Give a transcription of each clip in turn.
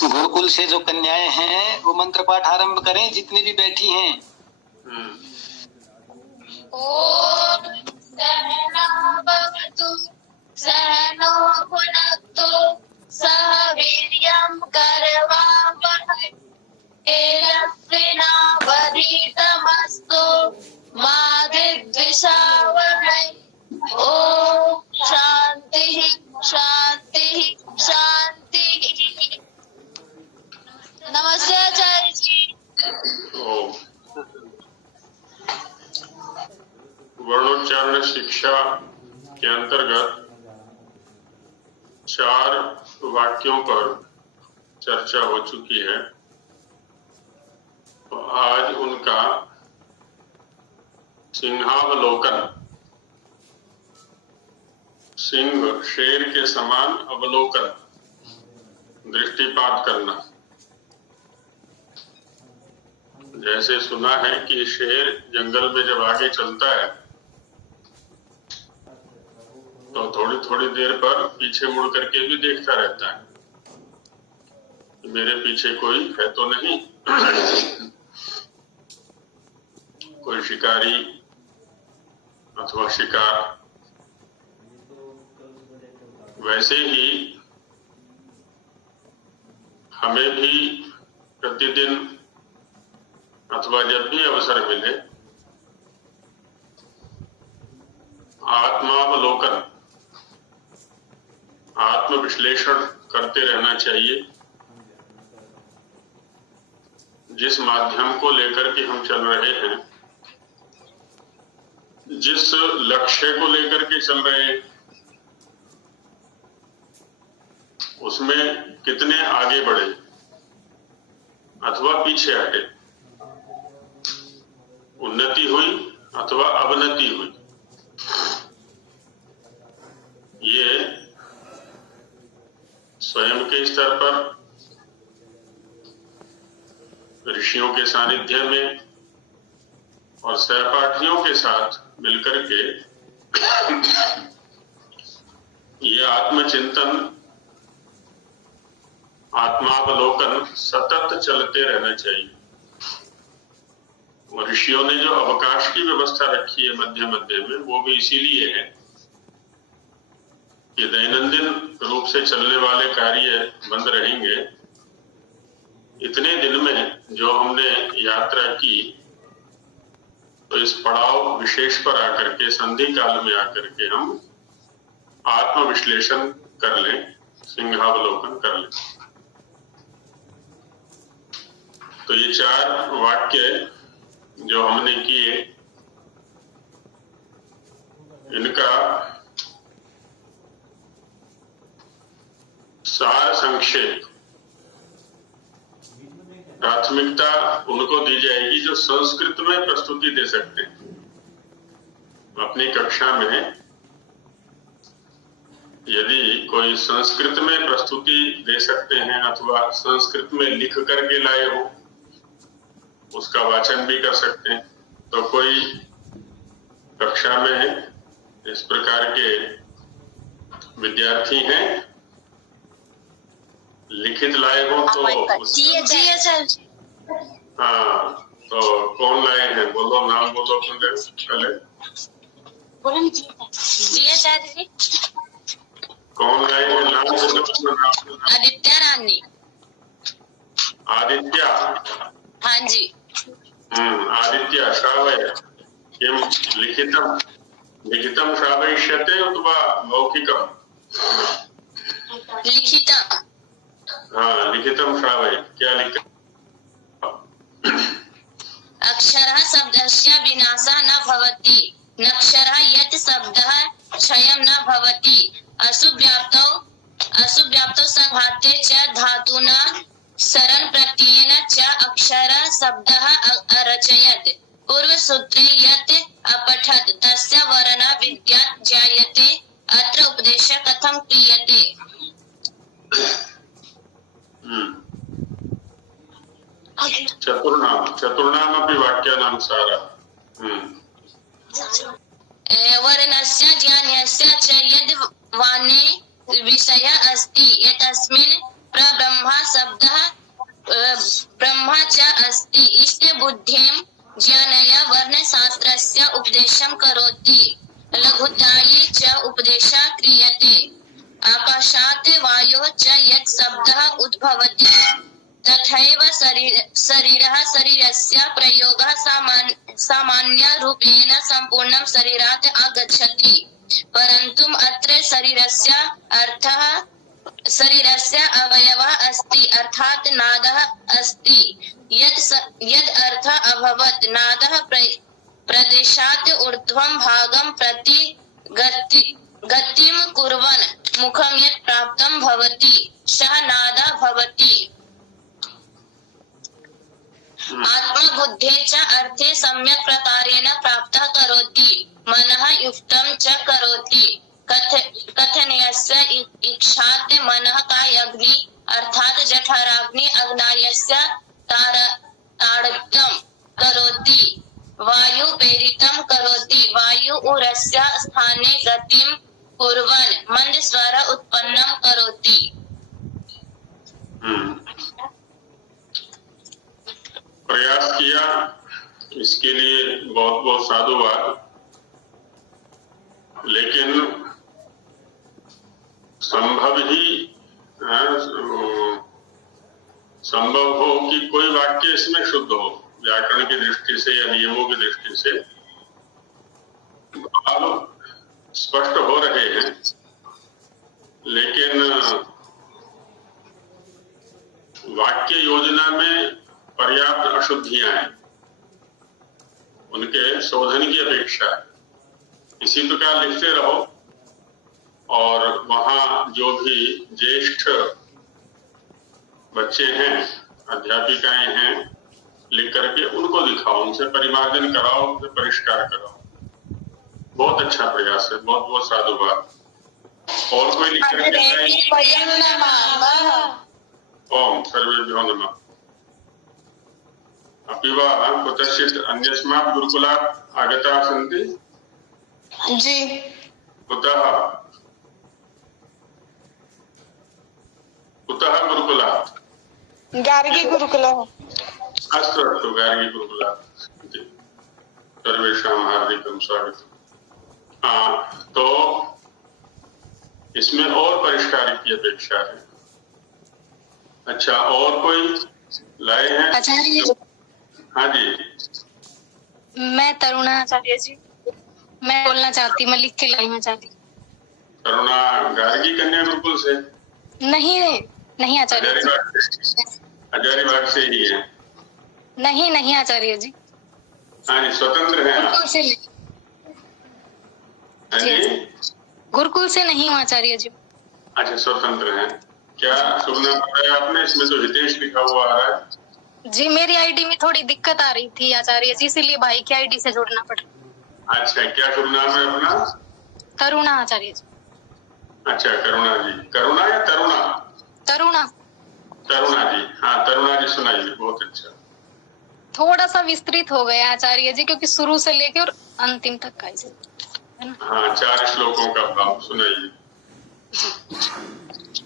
गुरुकुल से जो कन्याएं हैं वो मंत्र पाठ आरंभ करें, जितनी भी बैठी हैं। ओम सहना भवतु सहनो भुनक्तु सह वीर्यं करवावहै तेजस्विनावधीतमस्तु मा विद्विषावहै। ओम शांति शांति शांति। नमस्ते आचार्य जी। वर्णोच्चारण शिक्षा के अंतर्गत 4 वाक्यों पर चर्चा हो चुकी है। तो आज उनका सिंहावलोकन, सिंह शेर के समान अवलोकन, दृष्टिपात करना। जैसे सुना है कि शेर जंगल में जब आगे चलता है तो थोड़ी थोड़ी देर पर पीछे मुड़ करके भी देखता रहता है कि मेरे पीछे कोई है तो नहीं, कोई शिकारी अथवा शिकार। वैसे ही हमें भी प्रतिदिन अथवा जब भी अवसर मिले आत्मावलोकन, आत्मविश्लेषण करते रहना चाहिए। जिस माध्यम को लेकर के हम चल रहे हैं, जिस लक्ष्य को लेकर के चल रहे हैं, उसमें कितने आगे बढ़े अथवा पीछे हटे, उन्नति हुई अथवा अवनति हुई, ये स्वयं के स्तर पर, ऋषियों के सानिध्य में और सहपाठियों के साथ मिलकर के ये आत्मचिंतन, आत्मावलोकन सतत चलते रहना चाहिए। और ऋषियों ने जो अवकाश की व्यवस्था रखी है मध्य मध्य में, वो भी इसीलिए है कि दैनंदिन रूप से चलने वाले कार्य बंद रहेंगे। इतने दिन में जो हमने यात्रा की, तो इस पड़ाव विशेष पर आकर के, संधि काल में आकर के हम आत्मविश्लेषण कर लें, सिंहावलोकन कर लें। तो ये 4 वाक्य जो हमने किए, इनका सार संक्षेप, प्राथमिकता उनको दी जाएगी जो संस्कृत में प्रस्तुति दे सकते हैं। अपनी कक्षा में यदि कोई संस्कृत में प्रस्तुति दे सकते हैं अथवा संस्कृत में लिख करके लाए हो, उसका वाचन भी कर सकते हैं। तो कोई कक्षा में इस प्रकार के विद्यार्थी हैं, लिखित लाए हो तो हाँ, तो कौन लाए हैं? बोलो, नाम बोलो पहले। कौन लाए हैं? नाम बोलो। आदित्य रानी। आदित्य? हाँ जी। आदित्य श्रावय किं लिखितम लिखितम श्रावयिष्यते अथवा मौखिकम? लिखितम। हाँ, लिखितम श्रावय। क्या लिखा? अक्षरः शब्दस्य विनाशः न भवति, नक्षरः यत् शब्दः क्षयं न भवति, अशुव्याप्तौ संघाते च धातुना शरण प्रत्ययेन च अक्षर शब्दः अरचयत्, पूर्वसूत्रे यत् अपठत् तस्य वर्ण विद्यात् जायते, अत्र उपदेशः कथं क्रियते? चतुर्णाम अपि वाक्यानां सारः। वर्णस्य ज्ञानस्य च यद् वाणे विषयः अस्ति, एतस्मिन् प्रब्रह्म शब्दः भवति इष्टे बुद्धिं ज्ञानया वर्णशास्त्रस्य उपदेशं करोति लघुतायै च उपदेशः क्रियते आकाशात् वायोः च यत् शब्दः उद्भवति तथैव शरीरः शरीरस्य प्रयोगः सामान्यरूपेण सम्पूर्णं शरीरात् आगच्छति परन्तु अत्र शरीरस्य अर्थः शरीरस्य अवयवः अस्ति अर्थात् नादः अस्ति यद् अर्थः अभवत् नादः प्रदेशात् ऊर्ध्वं भागं प्रति गतिं कुर्वन् मुखं यत् प्राप्तं भवति सः नादः भवति आत्मबुद्धे च अर्थे सम्यक् प्रकारेण प्राप्तः करोति मनः युक्तं च करोति कथनयस्य इक्षात् मनः कायाग्नि अर्थात् जठराग्नि अग्नायस्य ताडकं करोति वायु प्रेरितं करोति वायु उरस्य स्थाने गतिं कुर्वन् मंद स्वर उत्पन्नं करोति। प्रयास किया, इसके लिए बहुत बहुत साधुवाद। लेकिन संभव हो कि कोई वाक्य इसमें शुद्ध हो, व्याकरण की दृष्टि से या नियमों की दृष्टि से भाव स्पष्ट हो रहे हैं, लेकिन वाक्य योजना में पर्याप्त अशुद्धियां हैं, उनके शोधन की अपेक्षा है। इसी प्रकार लिखते रहो और वहां जो भी ज्येष्ठ बच्चे हैं, अध्यापिकाएं हैं, लिख करके उनको दिखाओ, उनसे परिमार्जन कराओ, उनसे परिष्कार कराओ। बहुत अच्छा प्रयास है, बहुत बहुत साधुवाद। और कोई लिख करके ओम सर्वेभ्यो नमः। अपि वा कुतश्चित् अन्यस्मात् गुरुकुलात् आगताः सन्ति? जी। कुतः गुरुकुलात्? गार्गी गुरुकुलः। अस्तु अस्तु, गार्गी गुरुकुलात् सर्वेषां हार्दिकं स्वागतम्। तो इसमें और परिष्कार की अपेक्षा है। अच्छा, और कोई लाए हैं? आचार्य जी। हाँ जी। मैं तरुणा आचार्य जी, मैं बोलना चाहती, मैं लिख के लाई हूँ आचार्य। तरुणा गार्गी कन्या गुरुकुल से? नहीं आचार्य जी। हजारीबाग से ही है? नहीं आचार्य जी। हाँ जी, स्वतंत्र है आप? गुरुकुल से नहीं। हाँ जी, गुरुकुल से नहीं हूँ आचार्य जी। अच्छा, स्वतंत्र है। क्या शुभ नाम बताया आपने? इसमें तो हितेश लिखा हुआ आ रहा है। जी, मेरी आईडी में थोड़ी दिक्कत आ रही थी आचार्य जी, इसीलिए भाई की आईडी से जोड़ना पड़ा। अच्छा, क्या शुभ नाम है अपना? तरुणा आचार्य जी। अच्छा, करुणा जी। करुणा या तरुणा? तरुणा जी। हाँ, तरुणा जी सुनाइए। बहुत अच्छा। थोड़ा सा विस्तृत हो गया आचार्य जी, क्योंकि शुरू से लेकर और अंतिम तक का है ना। हाँ, 4 श्लोकों का भाव सुनाइए।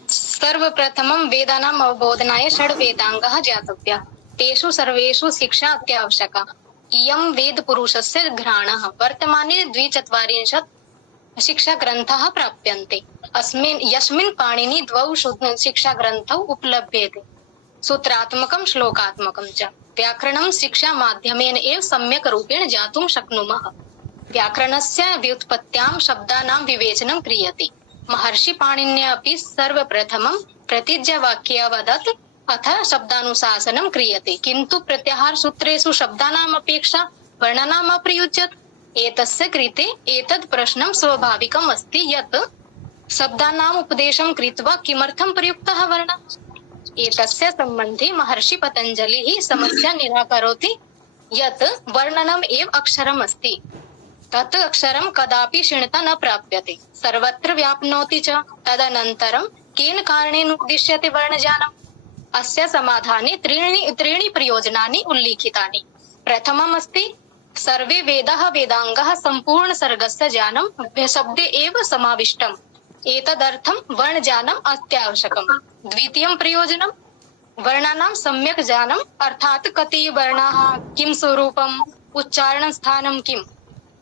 सर्वप्रथमं वेदानां अवबोधनाय षड् वेदांगः ज्ञातव्यः तेषु सर्वेषु शिक्षा अत्यावश्यका इयं वेद पुरुषस्य घ्राणः वर्तमाने 240 शिक्षा ग्रन्थाः प्राप्यन्ते यस्मिन् पाणिनि 2 शिक्षा ग्रन्थौ उपलभ्यते सूत्रात्मकं श्लोकात्मकं च व्याकरणं शिक्षा माध्यमेन एव सम्यक् रूपेण ज्ञातुं शक्नुमः व्याकरणस्य व्युत्पत्त्यां शब्दानां विवेचनं क्रियते महर्षि पाणिन्य अपि सर्वप्रथमं प्रतिज्ञावाक्ये वदत् अथ शब्दानुशासनं क्रियते किन्तु प्रत्याहार सूत्रेषु शब्दानाम् अपेक्षा वर्णानाम् अप्रयुज्यते एतस्य कृते एतद् प्रश्नं स्वाभाविकम् अस्ति यत् शब्दानाम् उपदेशं कृत्वा किमर्थं प्रयुक्तः वर्णः एतस्य सम्बन्धे महर्षि पतञ्जलिः समस्या निराकरोति यत् वर्णनम् एव अक्षरम् अस्ति तत् अक्षरं कदापि क्षीणता न प्राप्यते सर्वत्र व्याप्नोति च तदनन्तरं केन कारणेन उद्दिश्यते वर्णज्ञानम् अस्य समाधाने त्रीणि प्रयोजनानि उल्लिखितानि प्रथमम् अस्ति सर्वे वेदाः वेदाङ्गाः सम्पूर्ण सर्गस्य ज्ञानं शब्दे एव समाविष्टम् एतदर्थं वर्णज्ञानम् अत्यावश्यकम् द्वितीयं प्रयोजनं वर्णानां सम्यक् ज्ञानम् अर्थात् कति वर्णाः किं स्वरूपम् उच्चारणस्थानं किम्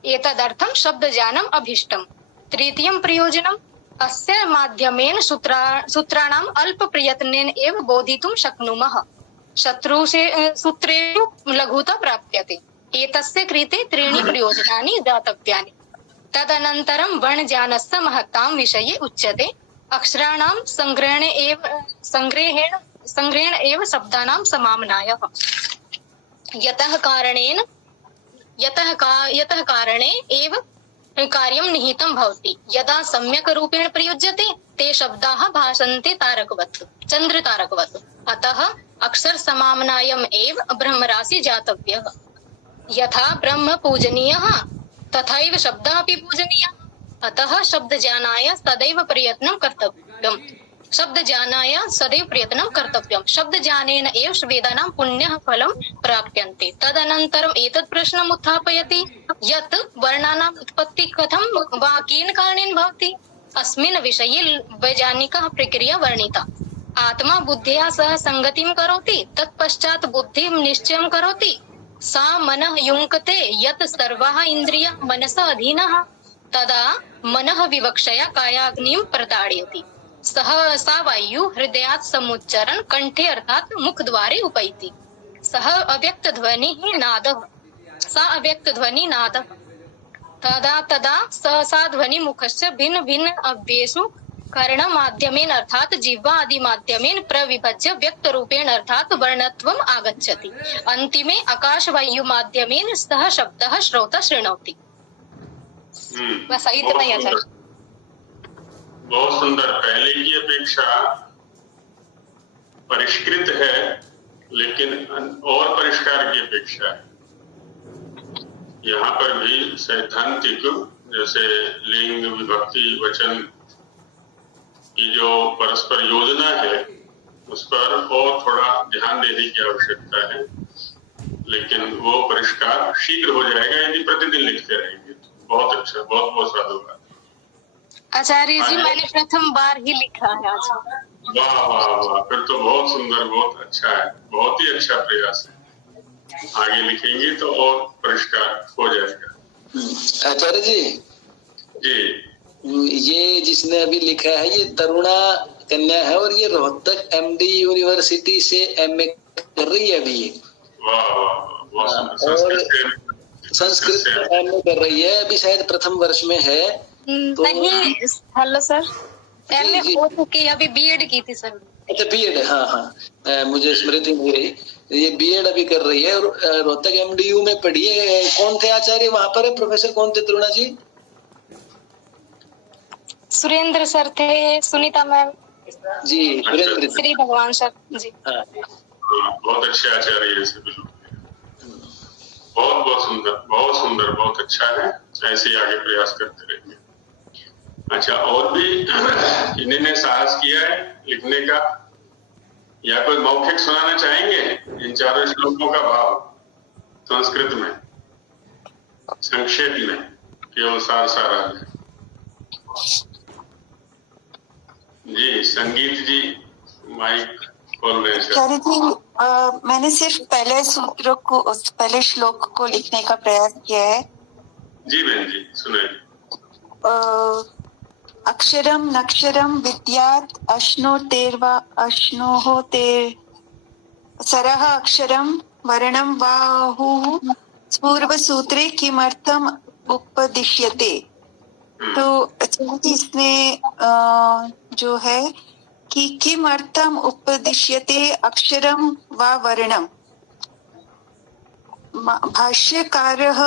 एतदर्थं शब्दज्ञानम् अभीष्टम्। तृतीयं प्रयोजनम् अस्य माध्यमेन सूत्राणाम् अल्पप्रयत्नेन एव बोधितुं शक्नुमः। सूत्रेषु लघुता प्राप्यते। एतस्य कृते त्रीणि प्रयोजनानि दातव्यानि। तदनन्तरं वर्णज्ञानस्य महत्तां विषये उच्यते। अक्षराणां संग्रहेण एव शब्दानां समाम्नायः। यतः कारणे एव कार्यं निहितं भवति। यदा सम्यक् रूपेण प्रयुज्यते ते शब्दाः भासन्ते तारकवत्, चन्द्रतारकवत्। अतः अक्षर समाम्नायम् एव ब्रह्मराशि जातव्यः। यथा ब्रह्म पूजनीयः तथैव शब्दः अपि पूजनीयः। अतः शब्दज्ञानाय सदैव प्रयत्नं कर्तव्यम्। शब्दज्ञानेन एव वेदानां पुण्यः फलं प्राप्यन्ते। तदनन्तरम् एतत् प्रश्नम् उत्थापयति यत् वर्णानाम् उत्पत्तिः कथं वा केन कारणेन भवति। अस्मिन् विषये वैज्ञानिकः प्रक्रिया वर्णिता। आत्मा बुद्ध्या सह संगतिं करोति, तत्पश्चात् बुद्धिं निश्चयं करोति। सा मनः युङ्क्ते यत् सर्वाः इन्द्रियाः मनसः अधीनाः। तदा मनः विवक्षया कायाग्निं प्रताडयति। सा वायु हृदयात् समुच्चरन् कंठे अर्थात् मुखद्वारे उपैति। सा अव्यक्तध्वनि नादः। तदा सा ध्वनि मुखस्य भिन्न भिन्न अव्ययेषु कर्णमाध्यमेन अर्थात् जिह्वा आदि माध्यमेन प्रविभज्य व्यक्त रूपेण अर्थात् वर्णत्वम् आगच्छति। अन्तिमे आकाशवायु माध्यमेन सः शब्दः श्रोता शृणोति। बस इतना ही है। बहुत सुंदर। पहले की अपेक्षा परिष्कृत है, लेकिन और परिष्कार की अपेक्षा है। यहाँ पर भी सैद्धांतिक जैसे लिंग, विभक्ति, वचन की जो परस्पर योजना है उस पर और थोड़ा ध्यान देने की आवश्यकता है, लेकिन वो परिष्कार शीघ्र हो जाएगा यदि प्रतिदिन लिखते रहेंगे। बहुत अच्छा, बहुत बहुत साधुवाद आचार्य जी। मैंने प्रथम बार ही लिखा है आज। वाह वाह वाह, फिर तो बहुत सुंदर, बहुत अच्छा है, बहुत ही अच्छा प्रयास है। आगे लिखेंगे तो और परिष्कार हो जाएगा। आचार्य जी, ये जिसने अभी लिखा है ये तरुणा कन्या है और ये रोहतक MD यूनिवर्सिटी से MA कर रही है अभी। वाह वाह, और संस्कृत में MA कर रही है अभी, शायद प्रथम वर्ष में है। तो नहीं, हेलो सर, MA हो चुकी है, अभी B.Ed की थी सर। अच्छा B.Ed, हाँ, मुझे स्मृति नहीं रही। ये B.Ed अभी कर रही है और रोहतक MDU में पढ़ी है। कौन थे आचार्य वहाँ पर? प्रोफेसर कौन थे तरुणा जी? सुरेंद्र सर थे, सुनीता मैम जी, सुरेंद्र, श्री भगवान सर जी। हाँ, बहुत अच्छे आचार्य है, बहुत बहुत सुंदर, बहुत सुंदर, बहुत अच्छा है। ऐसे ही आगे प्रयास करते रहेंगे। अच्छा, और भी इन्होंने साहस किया है लिखने का, या कोई मौखिक सुनाना चाहेंगे इन चारों श्लोकों का भाव संस्कृत में संक्षेप में, केवल सारा है। जी, संगीत जी माइक खोल रहे हैं। जी, मैंने सिर्फ पहले श्लोक को लिखने का प्रयास किया है। जी बहन जी, सुनाइए। अक्षरम नक्षरम विद्यात् अश्नोते सरः अक्षरम वर्णम बाहुः पूर्व सूत्रे किमर्थम उपदिश्यते। तो इसमें जो है कि किमर्थम उपदिश्यते अक्षरम वा वर्णम। भाष्यकारः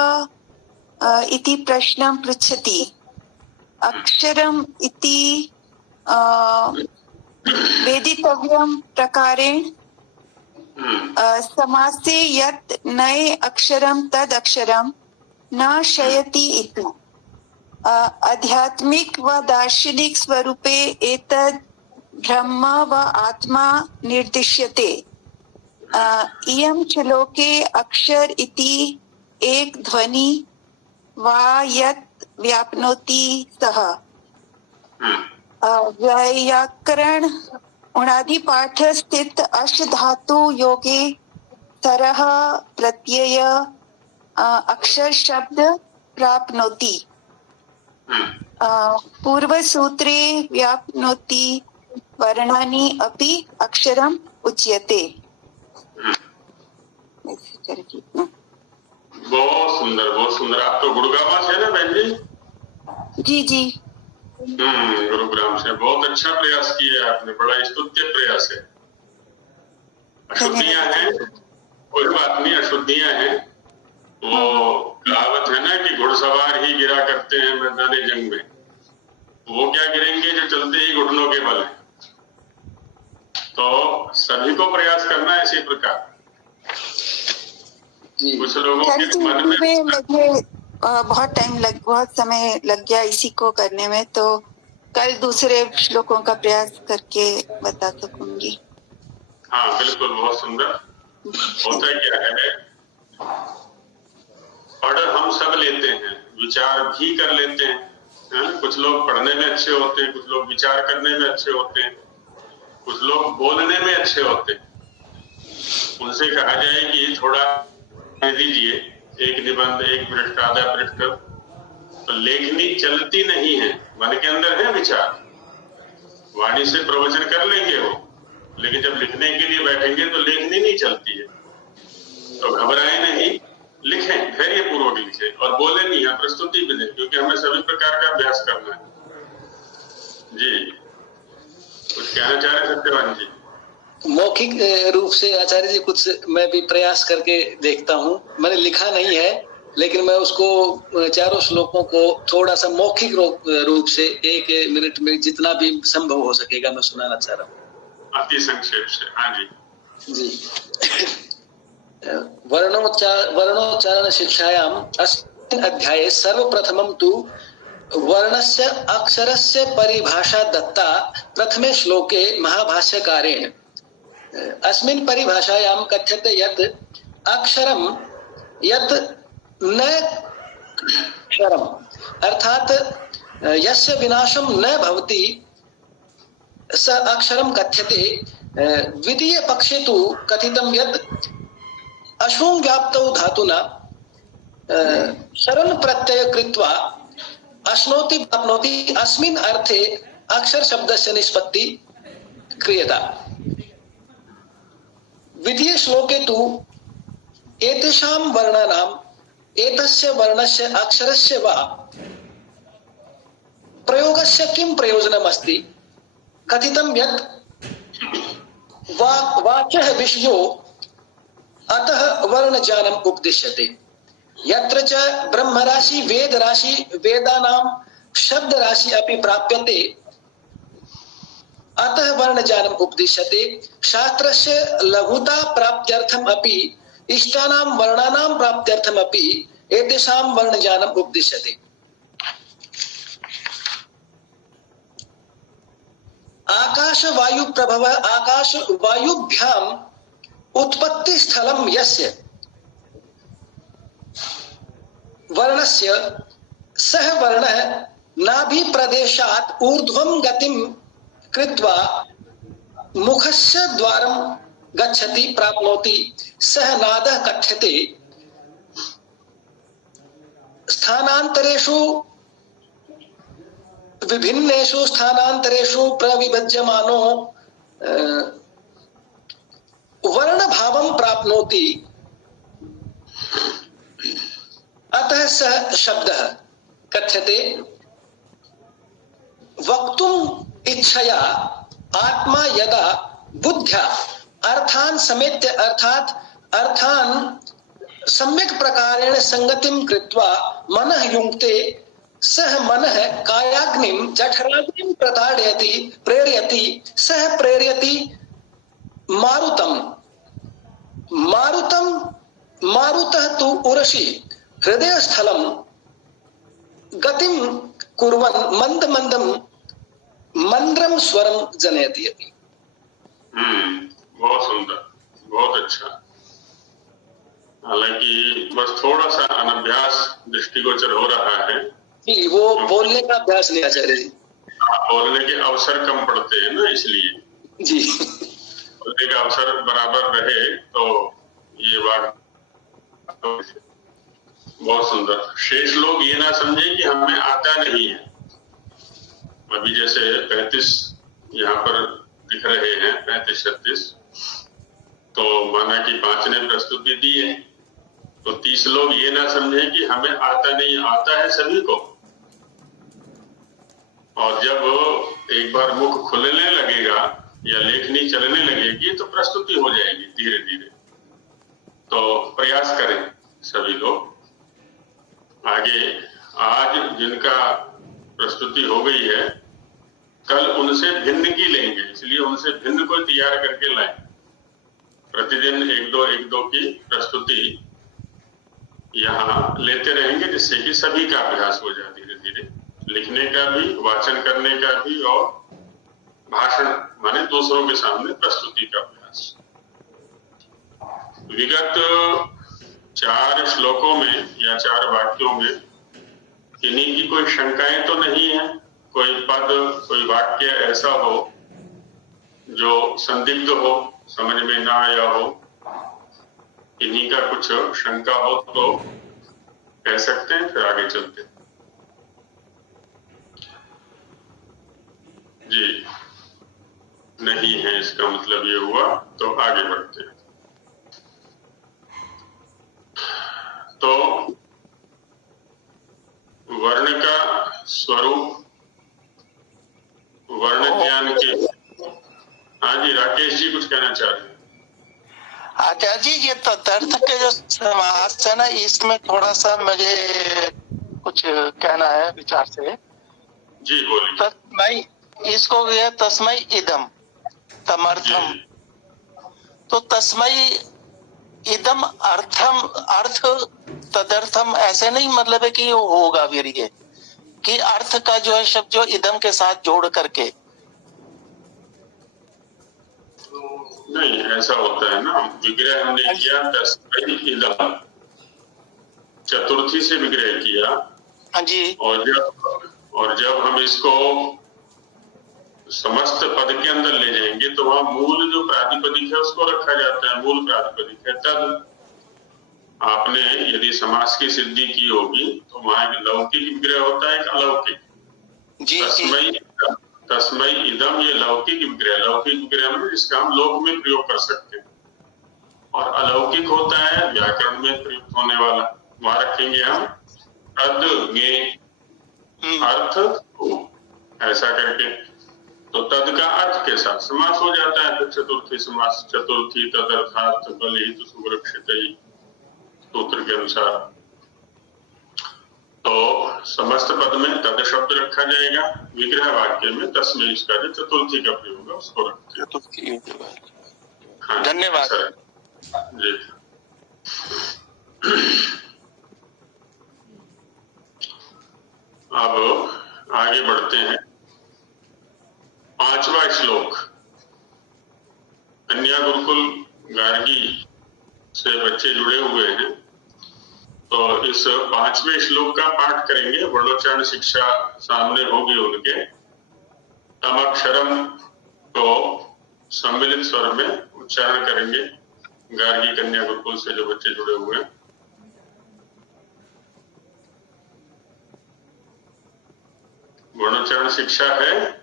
इति प्रश्नं पृच्छति। अक्षरम इति वेदितव्यं प्रकारेण समासे यत् नये अक्षरं तद अक्षरं न शयति इति। आध्यात्मिक व दार्शनिक स्वरूपे एतद् ब्रह्म व आत्मा निर्दिश्यते। इयं च लोके अक्षर इति एक ध्वनि वा यत् व्याप्नोति सः। व्याकरण उणादि पाठ स्थित अश धातु योगे तरह प्रत्यय अक्षर शब्द प्राप्नोति। पूर्व सूत्रे व्याप्नोति वर्णानि अपि अक्षरम उच्यते। बहुत सुंदर, बहुत सुंदर। आप तो गुड़गावा से ना बहन जी? जी जी, गुरुग्राम से। बहुत अच्छा प्रयास किया आपने, बड़ा स्तुत्य प्रयास है। अशुद्धियां हैं, कोई बात नहीं, अशुद्धियां हैं। वो कहावत है ना कि घुड़सवार ही गिरा करते हैं मैदाने जंग में। वो क्या गिरेंगे जो चलते ही घुटनों के बल है। तो सभी को प्रयास करना है इसी प्रकार। कुछ लोगों के मन में मुझे बहुत समय लग गया इसी को करने में, तो कल दूसरे श्लोकों का प्रयास करके बता सकूंगी। हाँ बिल्कुल, बहुत सुंदर। होता क्या है, पढ़ हम सब लेते हैं, विचार भी कर लेते हैं, है ना? कुछ लोग पढ़ने में अच्छे होते हैं, कुछ लोग विचार करने में अच्छे होते हैं, कुछ लोग बोलने में अच्छे होते हैं। उनसे कहा जाए कि थोड़ा दीजिए, एक निबंध, एक पृष्ठ, आधा पृष्ठ, तो लेखनी चलती नहीं है। मन के अंदर है विचार, वाणी से प्रवचन कर लेंगे वो, लेकिन जब लिखने के लिए बैठेंगे तो लेखनी नहीं चलती है। तो घबराए नहीं, लिखें, धैर्य पूर्वक लिखें और बोले नहीं, यहाँ प्रस्तुति भी दें, क्योंकि हमें सभी प्रकार का अभ्यास करना है। जी, कुछ कहना चाह रहे सत्यवान जी? मौखिक रूप से आचार्य जी कुछ मैं भी प्रयास करके देखता हूँ। मैंने लिखा नहीं है, लेकिन मैं उसको चारों श्लोकों को थोड़ा सा मौखिक रूप से 1 मिनट में जितना भी संभव हो सकेगा मैं सुनाना चाह रहा हूँ, अति संक्षेप से। हाँ जी वर्णोच्चारण शिक्षायाम अस्मिन् अध्याये सर्वप्रथमं तु वर्णस्य अक्षरस्य परिभाषा दत्ता प्रथमे श्लोके महाभाष्यकारेण। अस्मिन् परिभाषायां कथ्यते यत् अक्षरं यत् न क्षरम्, अर्थात यस्य विनाशं न भवति स अक्षरं कथ्यते। द्वितीय पक्षे तु कथितं यत् अशुं व्याप्तौ धातुना शरण प्रत्यय कृत्वा अश्नोति प्राप्नोति, अस्मिन् अर्थे अक्षर शब्दस्य निष्पत्ति क्रियता। द्वितीय श्लोके तु एतेषां वर्णानाम् एतस्य वर्णस्य अक्षरस्य वा प्रयोगस्य किं प्रयोजनम् अस्ति? कथितं यत् वाच्यः विषयो अतः वर्णज्ञानम् उपदिश्यते। यत्र च ब्रह्मराशि वेदराशि वेदानां शब्दराशि अपि प्राप्यते अतः वर्णज्ञानम् उपदिश्यते। शास्त्रस्य लघुता प्राप्त्यर्थम् अपि इष्टानां वर्णानां प्राप्त्यर्थम् अपि एतेषां वर्णज्ञानम् उपदिश्यते। आकाश वायु प्रभव आकाश वायुभ्याम उत्पत्ति स्थलम यस्य वर्णस्य सह वर्णः नाभि प्रदेशात् ऊर्ध्वं गतिं कृत्वा मुखस्य द्वारं गच्छति प्राप्नोति सह नादः कथ्यते। स्थानांतरेषु विभिन्नेषु स्थानांतरेषु प्रविभज्यमानो वर्ण भावं प्राप्नोति अतः सः शब्दः कथ्यते। वक्तुम् इच्छया आत्मा यदा बुद्ध्या अर्थान समेत्य अर्थात अर्थान सम्यक् प्रकारेण संगतिं कृत्वा मनः युङ्क्ते सह मनः कायाग्निं जठराग्निं प्रताडयति प्रेरयति सह प्रेरयति मारुतं मारुतं मारुतः तु उरसि हृदयस्थलं गतिं कुर्वन् मंद मंदं मंद्रम स्वरम जनयति अपि। बहुत सुंदर, बहुत अच्छा। हालांकि बस थोड़ा सा अनभ्यास दृष्टिगोचर हो रहा है। जी, वो बोलने का अभ्यास नहीं आचार्य जी। बोलने के अवसर कम पड़ते हैं ना, इसलिए। जी। बोलने का अवसर बराबर रहे तो ये बात बहुत सुंदर। शेष लोग ये ना समझे कि हमें आता नहीं है। अभी जैसे 35 यहाँ पर दिख रहे हैं, 35-36, तो माना कि 5 ने प्रस्तुति दी है, तो 30 लोग ये ना समझे कि हमें आता नहीं, आता है सभी को। और जब एक बार मुख खुलने लगेगा या लेखनी चलने लगेगी तो प्रस्तुति हो जाएगी धीरे धीरे। तो प्रयास करें सभी लोग। आगे आज जिनका प्रस्तुति हो गई है, कल उनसे भिन्न की लेंगे, इसलिए उनसे भिन्न को तैयार करके लाएं। प्रतिदिन एक दो की प्रस्तुति यहाँ लेते रहेंगे, जिससे कि सभी का अभ्यास हो जाए धीरे धीरे, लिखने का भी, वाचन करने का भी, और भाषण माने दूसरों के सामने प्रस्तुति का अभ्यास। विगत 4 श्लोकों में या 4 वाक्यों में किन्हीं की कोई शंकाएं तो नहीं है? कोई पद, कोई वाक्य ऐसा हो जो संदिग्ध हो, समझ में ना आया हो, किन्हीं का कुछ शंका हो तो कह सकते हैं, फिर आगे चलते हैं। जी, नहीं है इसका मतलब ये हुआ, तो आगे बढ़ते हैं। तो वर्ण का स्वरूप, वर्ण ज्ञान के, हाँ जी राकेश जी कुछ कहना चाह रहे हैं। आचार्य जी, ये तदर्थ के जो समास है ना, इसमें थोड़ा सा मुझे कुछ कहना है विचार से। जी बोलिए। तस्मै, इसको गया तस्मै इदम तमर्थम, तो तस्मै इदम अर्थम, अर्थ तदर्थम ऐसे नहीं मतलब है कि वो होगा फिर ये कि अर्थ का जो है शब्द जो इदम के साथ जोड़ करके, नहीं ऐसा होता है ना, विग्रह हमने किया तस्मै इदम, चतुर्थी से विग्रह किया। हाँ जी। और जब हम इसको समस्त पद के अंदर ले जाएंगे तो वहां मूल जो प्रातिपदिक है उसको रखा जाता है, मूल प्रातिपदिक है तद। आपने यदि समास की सिद्धि की होगी तो वहां एक लौकिक विग्रह होता है, एक अलौकिक। तस्मै इदम, ये लौकिक विग्रह, लौकिक विग्रह में जिसका हम लोक में प्रयोग कर सकते हैं, और अलौकिक होता है व्याकरण में प्रयुक्त होने वाला। वहां रखेंगे हम तद में अर्थ, ऐसा करके तो तद का अर्थ के साथ समास हो जाता है। फिर चतुर्थी समास, चतुर्थी तदर्थार्थ बलिहित सुरक्षित सूत्र के अनुसार। तो समस्त पद में तद शब्द रखा जाएगा, विग्रह वाक्य में तस्मै इसका जो चतुर्थी का प्रयोग है उसको रखते हैं। हाँ, धन्यवाद जी। अब आगे बढ़ते हैं। 5वां श्लोक। कन्या गुरुकुल गार्गी से बच्चे जुड़े हुए हैं, तो इस 5वें श्लोक का पाठ करेंगे। वर्णोच्चारण शिक्षा सामने होगी उनके। तम अक्षरम को सम्मिलित स्वर में उच्चारण करेंगे गार्गी कन्या गुरुकुल से जो बच्चे जुड़े हुए हैं। वर्णोच्चारण शिक्षा है।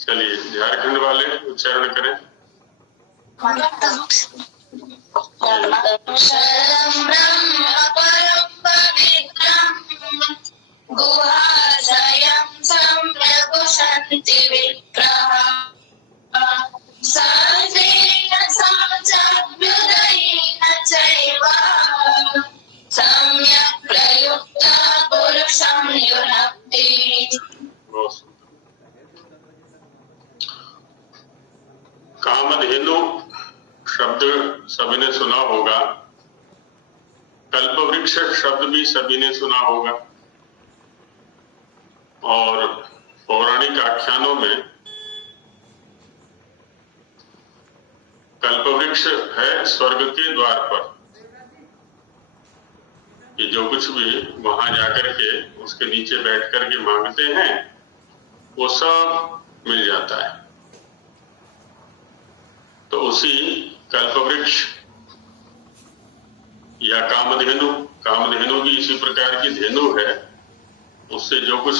चलिए झारखंड वाले उच्चारण करें। अक्षरं ब्रह्म परं पवित्रं गुहाशयं सम्यगुषन्ति विप्रः सर्वेण साचाभ्युदयेन चैव सम्यक् प्रयुक्ता पुरुषं युनक्ति। कामधेनु शब्द सभी ने सुना होगा, कल्पवृक्ष शब्द भी सभी ने सुना होगा, और पौराणिक आख्यानों में कल्पवृक्ष है स्वर्ग के द्वार पर। कि जो कुछ भी वहां जाकर के उसके नीचे बैठ कर के मांगते हैं वो सब मिल जाता है। तो उसी कल्पवृक्ष या कामधेनु भी इसी प्रकार की धेनु है, उससे जो कुछ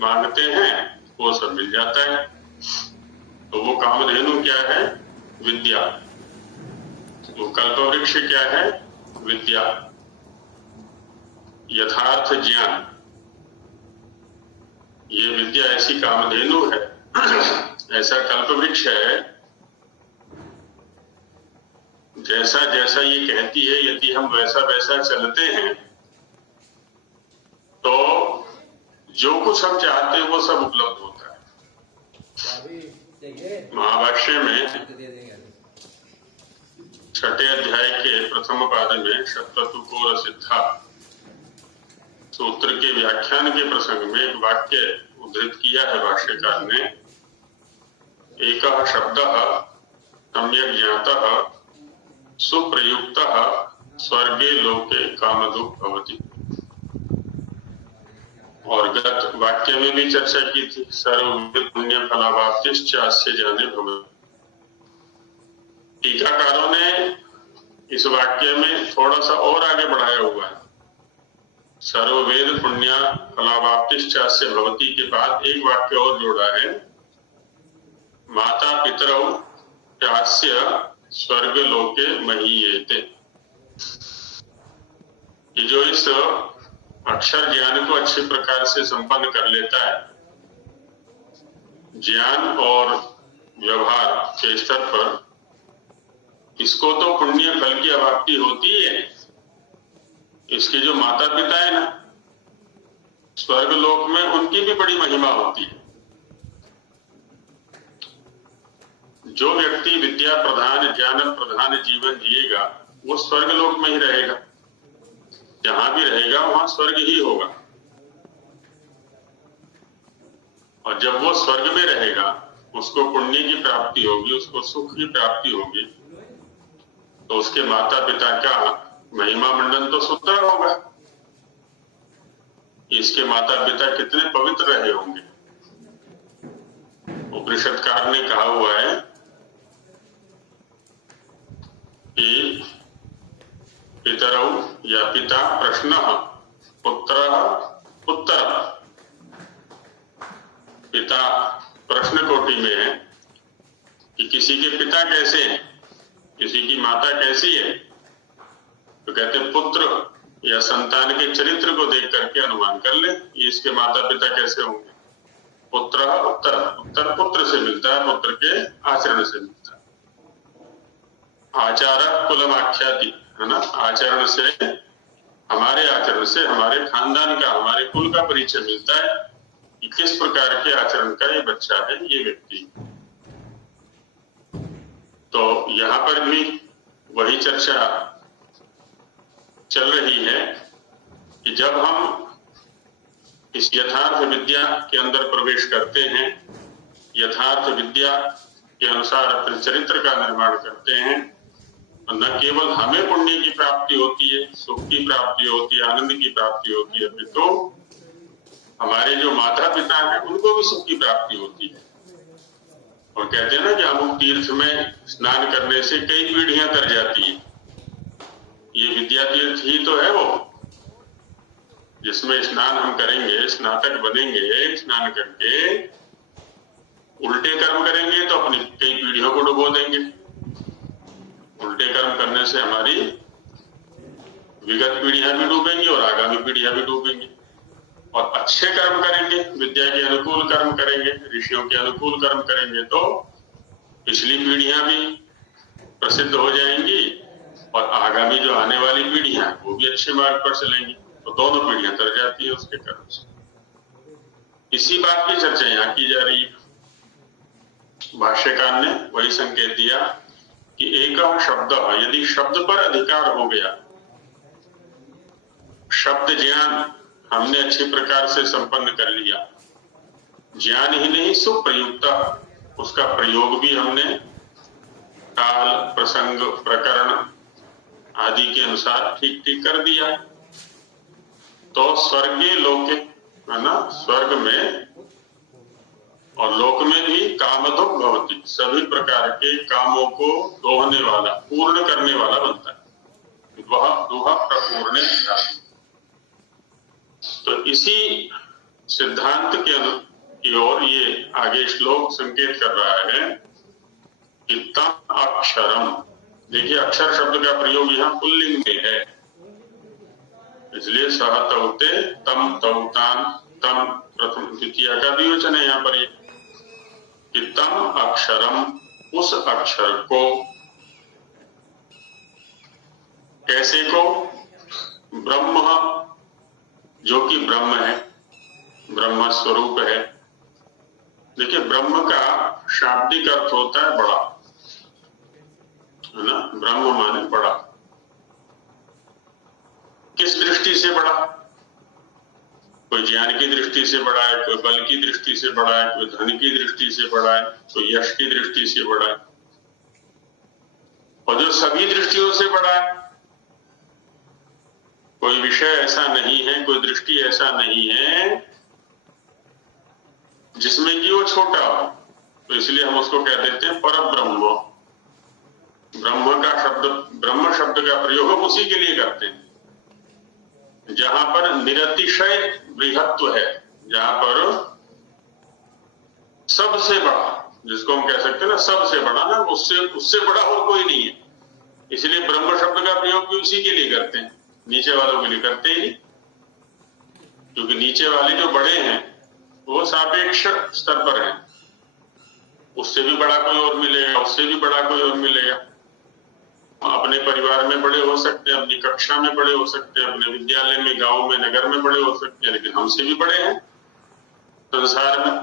मांगते हैं वो सब मिल जाता है। तो वो कामधेनु क्या है? विद्या। वो कल्पवृक्ष क्या है? विद्या, यथार्थ ज्ञान। ये विद्या ऐसी कामधेनु है, ऐसा कल्पवृक्ष है, जैसा जैसा ये कहती है यदि हम वैसा वैसा चलते हैं तो जो कुछ हम चाहते हैं वो सब उपलब्ध होता है। महाभाष्य में 6ठे अध्याय के प्रथम पाद में शतवतुकोर सिद्धा सूत्र के व्याख्यान के प्रसंग में एक वाक्य उद्धृत किया है भाष्यकार ने। एक शब्द सम्यक ज्ञातः सुप्रयुक्तः स्वर्गे लोके कामदुः भवति। और गत वाक्य में भी चर्चा की थी, सर्वविद पुण्य फलावाप्तिश्च अस्य जाने भवति। टीकाकारों ने इस वाक्य में थोड़ा सा और आगे बढ़ाया हुआ है। सर्ववेद पुण्य फलावाप्तिश्च अस्य भवति के बाद एक वाक्य और जोड़ा है, माता पितरौ चास्य स्वर्ग लोके महीयेते। ये जो इस अक्षर ज्ञान को अच्छे प्रकार से संपन्न कर लेता है, ज्ञान और व्यवहार के स्तर पर, इसको तो पुण्य फल की अवाप्ति होती है। इसके जो माता पिता है ना, स्वर्ग लोक में उनकी भी बड़ी महिमा होती है। जो व्यक्ति विद्या प्रधान ज्ञान प्रधान जीवन जिएगा वो स्वर्ग लोक में ही रहेगा। जहां भी रहेगा वहां स्वर्ग ही होगा। और जब वो स्वर्ग में रहेगा उसको पुण्य की प्राप्ति होगी, उसको सुख की प्राप्ति होगी, तो उसके माता पिता का महिमा मंडन तो सूत्र होगा। इसके माता पिता कितने पवित्र रहे होंगे। उपनिषदकार ने कहा हुआ है कि पितरौ या पिता प्रश्न पुत्र उत्तर। पिता प्रश्न कोटि में है कि किसी के पिता कैसे हैं, किसी की माता कैसी है, तो कहते हैं पुत्र या संतान के चरित्र को देख करके अनुमान कर ले ये इसके माता पिता कैसे होंगे। पुत्र उत्तर, उत्तर पुत्र से मिलता है, पुत्र के आचरण से मिलता है। आचार कुलम आख्याति है ना, आचरण से, हमारे आचरण से हमारे खानदान का, हमारे कुल का परिचय मिलता है कि किस प्रकार के आचरण का ये बच्चा है, ये व्यक्ति। तो यहाँ पर भी वही चर्चा चल रही है कि जब हम इस यथार्थ विद्या के अंदर प्रवेश करते हैं, यथार्थ विद्या के अनुसार अपने चरित्र का निर्माण करते हैं, तो न केवल हमें पुण्य की प्राप्ति होती है, सुख की प्राप्ति होती है, आनंद की प्राप्ति होती है, तो हमारे जो माता पिता हैं उनको भी सुख की प्राप्ति होती है। और कहते हैं ना कि अमुक तीर्थ में स्नान करने से कई पीढ़ियां तर जाती है। ये विद्या तीर्थ ही तो है वो, जिसमें स्नान हम करेंगे, स्नातक बनेंगे, स्नान करके उल्टे कर्म करेंगे तो अपनी कई पीढ़ियों को डुबो देंगे। उल्टे कर्म करने से हमारी विगत पीढ़ियां भी डूबेंगी और आगामी पीढ़ियां भी डूबेंगी। और अच्छे कर्म करेंगे, विद्या के अनुकूल कर्म करेंगे, ऋषियों के अनुकूल कर्म करेंगे, तो पिछली पीढ़ियां भी प्रसिद्ध हो जाएंगी और आगामी जो आने वाली पीढ़ियां वो भी अच्छे मार्ग पर चलेंगी। तो दोनों पीढ़ियां तर जाती है उसके कर्म से। इसी बात की चर्चा यहाँ की जा रही है। भाष्यकार ने वही संकेत दिया कि एक शब्द, यदि शब्द पर अधिकार हो गया, शब्द ज्ञान हमने अच्छी प्रकार से संपन्न कर लिया, ज्ञान ही नहीं सुप्रयुक्त, उसका प्रयोग भी हमने काल प्रसंग प्रकरण आदि के अनुसार ठीक ठीक कर दिया, तो स्वर्गीय लोके, है ना, स्वर्ग में और लोक में भी कामधुक भवति, सभी प्रकार के कामों को दोहने वाला, पूर्ण करने वाला बनता है। वह दुहा प्रपूर्ण। तो इसी सिद्धांत की ओर ये आगे श्लोक संकेत कर रहा है कि तम अक्षरम। देखिए अक्षर शब्द का प्रयोग यहाँ पुल्लिंग में है, इसलिए सह तौते तम तौतान, तम प्रथम द्वितीय का द्विवचन है यहाँ पर ये, कि तम अक्षरम, उस अक्षर को, कैसे को, ब्रह्म, जो कि ब्रह्म है, ब्रह्म स्वरूप है। देखिए ब्रह्म का शाब्दिक अर्थ होता है बड़ा, है ना, ब्रह्म माने बड़ा। किस दृष्टि से बड़ा? कोई ज्ञान की दृष्टि से बड़ा है, कोई बल की दृष्टि से बड़ा है, कोई धन की दृष्टि से बड़ा है, कोई यश की दृष्टि से बड़ा है, और जो सभी दृष्टियों से बड़ा है। कोई विषय ऐसा नहीं है, कोई दृष्टि ऐसा नहीं है जिसमें कि वो छोटा हो, तो इसलिए हम उसको कह देते हैं परब्रह्म। ब्रह्म का शब्द, ब्रह्म शब्द का प्रयोग हम उसी के लिए करते हैं जहां पर निरतिशय बृहत्व है, जहां पर सबसे बड़ा, जिसको हम कह सकते हैं ना सबसे बड़ा, ना उससे बड़ा और कोई नहीं है। इसलिए ब्रह्म शब्द का प्रयोग भी उसी के लिए करते हैं, नीचे वालों के लिए करते ही नहीं, क्योंकि नीचे वाले जो बड़े हैं वो सापेक्ष स्तर पर हैं। उससे भी बड़ा कोई और मिलेगा, उससे भी बड़ा कोई और मिलेगा। अपने परिवार में बड़े हो सकते हैं, अपनी कक्षा में बड़े हो सकते हैं, अपने विद्यालय में, गांव में, नगर में बड़े हो सकते हैं, लेकिन हमसे भी बड़े हैं संसार में,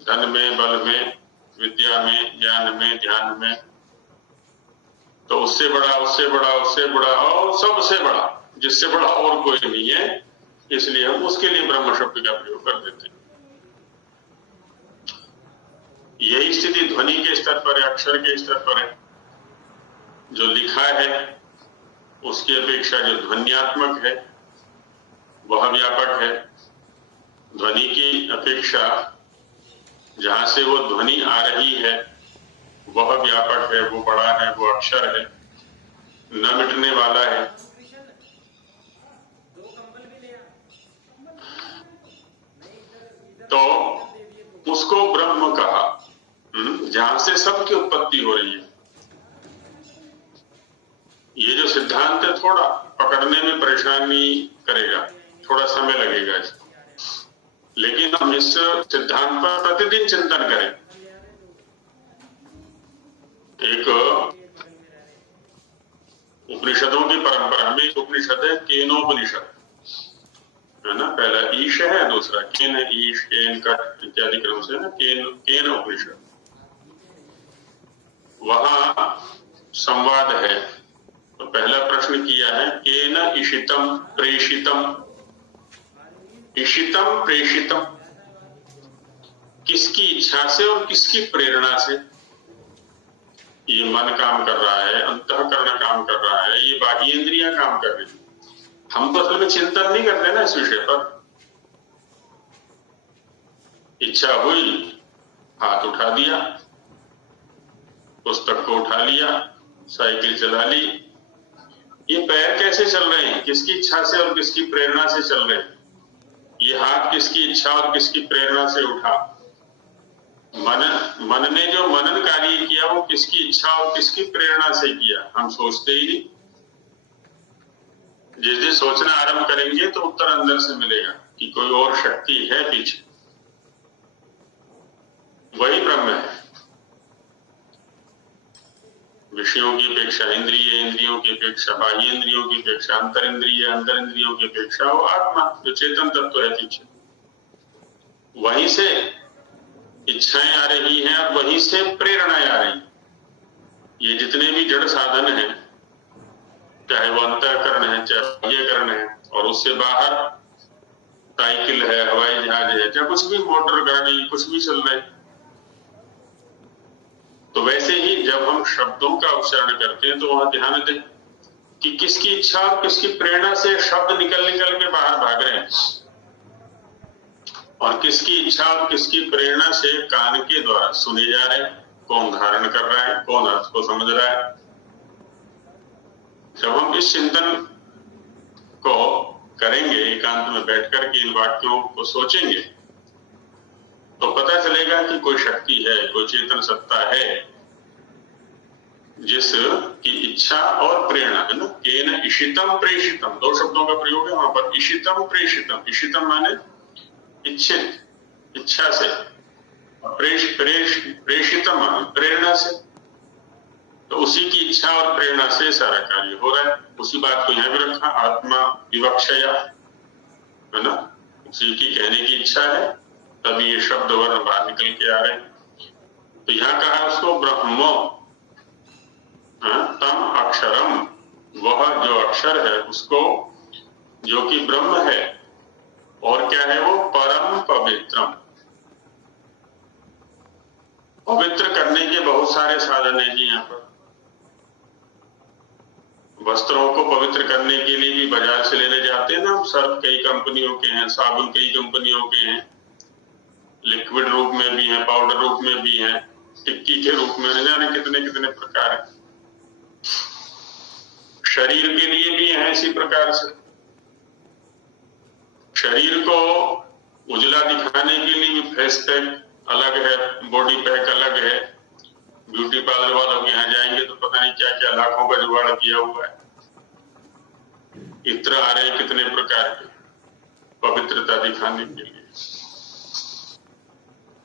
धन में, बल में, विद्या में, ज्ञान में, ध्यान में। तो उससे बड़ा, उससे बड़ा, उससे बड़ा और सबसे बड़ा, जिससे बड़ा और कोई नहीं है, इसलिए हम उसके लिए ब्रह्म शब्द का प्रयोग कर देते हैं। यही स्थिति ध्वनि के स्तर पर है, अक्षर के स्तर पर है। जो लिखा है उसकी अपेक्षा जो ध्वन्यात्मक है वह व्यापक है। ध्वनि की अपेक्षा जहां से वो ध्वनि आ रही है वह व्यापक है, वो बड़ा है, वो अक्षर है, न मिटने वाला है। तो उसको ब्रह्म कहा, जहां से सबकी उत्पत्ति हो रही है। ये जो सिद्धांत है थोड़ा पकड़ने में परेशानी करेगा, थोड़ा समय लगेगा इसको, लेकिन हम इस सिद्धांत पर प्रतिदिन चिंतन करें। एक उपनिषदों की परंपरा में एक उपनिषद है केनोपनिषद, है ना। पहला ईश है, दूसरा केन है, ईश, केन, कट इत्यादि क्रम से ना केन उपनिषद। वहां संवाद है। तो पहला प्रश्न किया है केन इशितम प्रेषितम। इशितम प्रेषितम, किसकी इच्छा से और किसकी प्रेरणा से ये मन काम कर रहा है, अंतःकरण काम कर रहा है, ये बाह्य इंद्रियां काम कर रही है। हम तो असल में चिंतन नहीं करते ना इस विषय पर। इच्छा हुई, हाथ उठा दिया, पुस्तक को उठा लिया, साइकिल चला ली। ये पैर कैसे चल रहे हैं, किसकी इच्छा से और किसकी प्रेरणा से चल रहे हैं? ये हाथ किसकी इच्छा और किसकी प्रेरणा से उठा? मन ने जो मनन कार्य किया वो किसकी इच्छा और किसकी प्रेरणा से किया? हम सोचते ही नहीं। जिस दिन सोचना आरंभ करेंगे तो उत्तर अंदर से मिलेगा कि कोई और शक्ति है पीछे, वही ब्रह्म है। विषयों की अपेक्षा इंद्रिय, इंद्रियों की अपेक्षा बाह्य इंद्रियों की अपेक्षा अंतर इंद्रिय, अंतर इंद्रियों की अपेक्षा वो आत्मा जो चेतन तत्व है पीछे, वहीं से इच्छाएं आ रही हैं और वहीं से प्रेरणाएं आ रही। ये जितने भी जड़ साधन हैं, चाहे वो अंतःकरण है, चाहे बाह्यकरण है, और उससे बाहर साइकिल है, हवाई जहाज है, चाहे कुछ भी मोटर गाड़ी, कुछ भी चल रहा है। तो वैसे ही जब हम शब्दों का उच्चारण करते हैं तो वहां ध्यान दें कि किसकी इच्छा और किसकी प्रेरणा से शब्द निकल निकल के बाहर भाग रहे हैं, और किसकी इच्छा और किसकी प्रेरणा से कान के द्वारा सुने जा रहे हैं, कौन धारण कर रहा है, कौन अर्थ को समझ रहा है। जब हम इस चिंतन को करेंगे, एकांत में बैठकर के इन वाक्यों को सोचेंगे, तो पता चलेगा कि कोई शक्ति है, कोई चेतन सत्ता है जिसकी इच्छा और प्रेरणा है ना। केन इशितम प्रेषितम, दो शब्दों का प्रयोग है वहां पर। इशितम प्रेषितम, इशितम माने इच्छित, इच्छा से, प्रेषितम माने प्रेरणा से। तो उसी की इच्छा और प्रेरणा से सारा कार्य हो रहा है। उसी बात को यहाँ भी रखा, आत्मा विवक्षया, है ना, उसी की कहने की इच्छा है, तभी ये शब्द वर्ण बाहर निकल के आ रहे हैं। तो यहाँ कहा उसको ब्रह्मो, तम अक्षरम, वह जो अक्षर है उसको, जो कि ब्रह्म है, और क्या है वो, परम पवित्रम। पवित्र करने के बहुत सारे साधन हैं जी। यहाँ पर वस्त्रों को पवित्र करने के लिए भी बाजार से लेने जाते हैं ना, सर्फ कई कंपनियों के हैं, साबुन कई कंपनियों के हैं, लिक्विड रूप में भी है, पाउडर रूप में भी है, टिक्की के रूप में, न जाने कितने कितने प्रकार है। शरीर के लिए भी है इसी प्रकार से। शरीर को उजला दिखाने के लिए भी फेस पैक अलग है, बॉडी पैक अलग है। ब्यूटी पार्लर वालों के यहाँ जाएंगे तो पता नहीं क्या क्या लाखों का जुगाड़ किया हुआ है। इत्र आ रहे हैं कितने प्रकार के, पवित्रता दिखाने के लिए।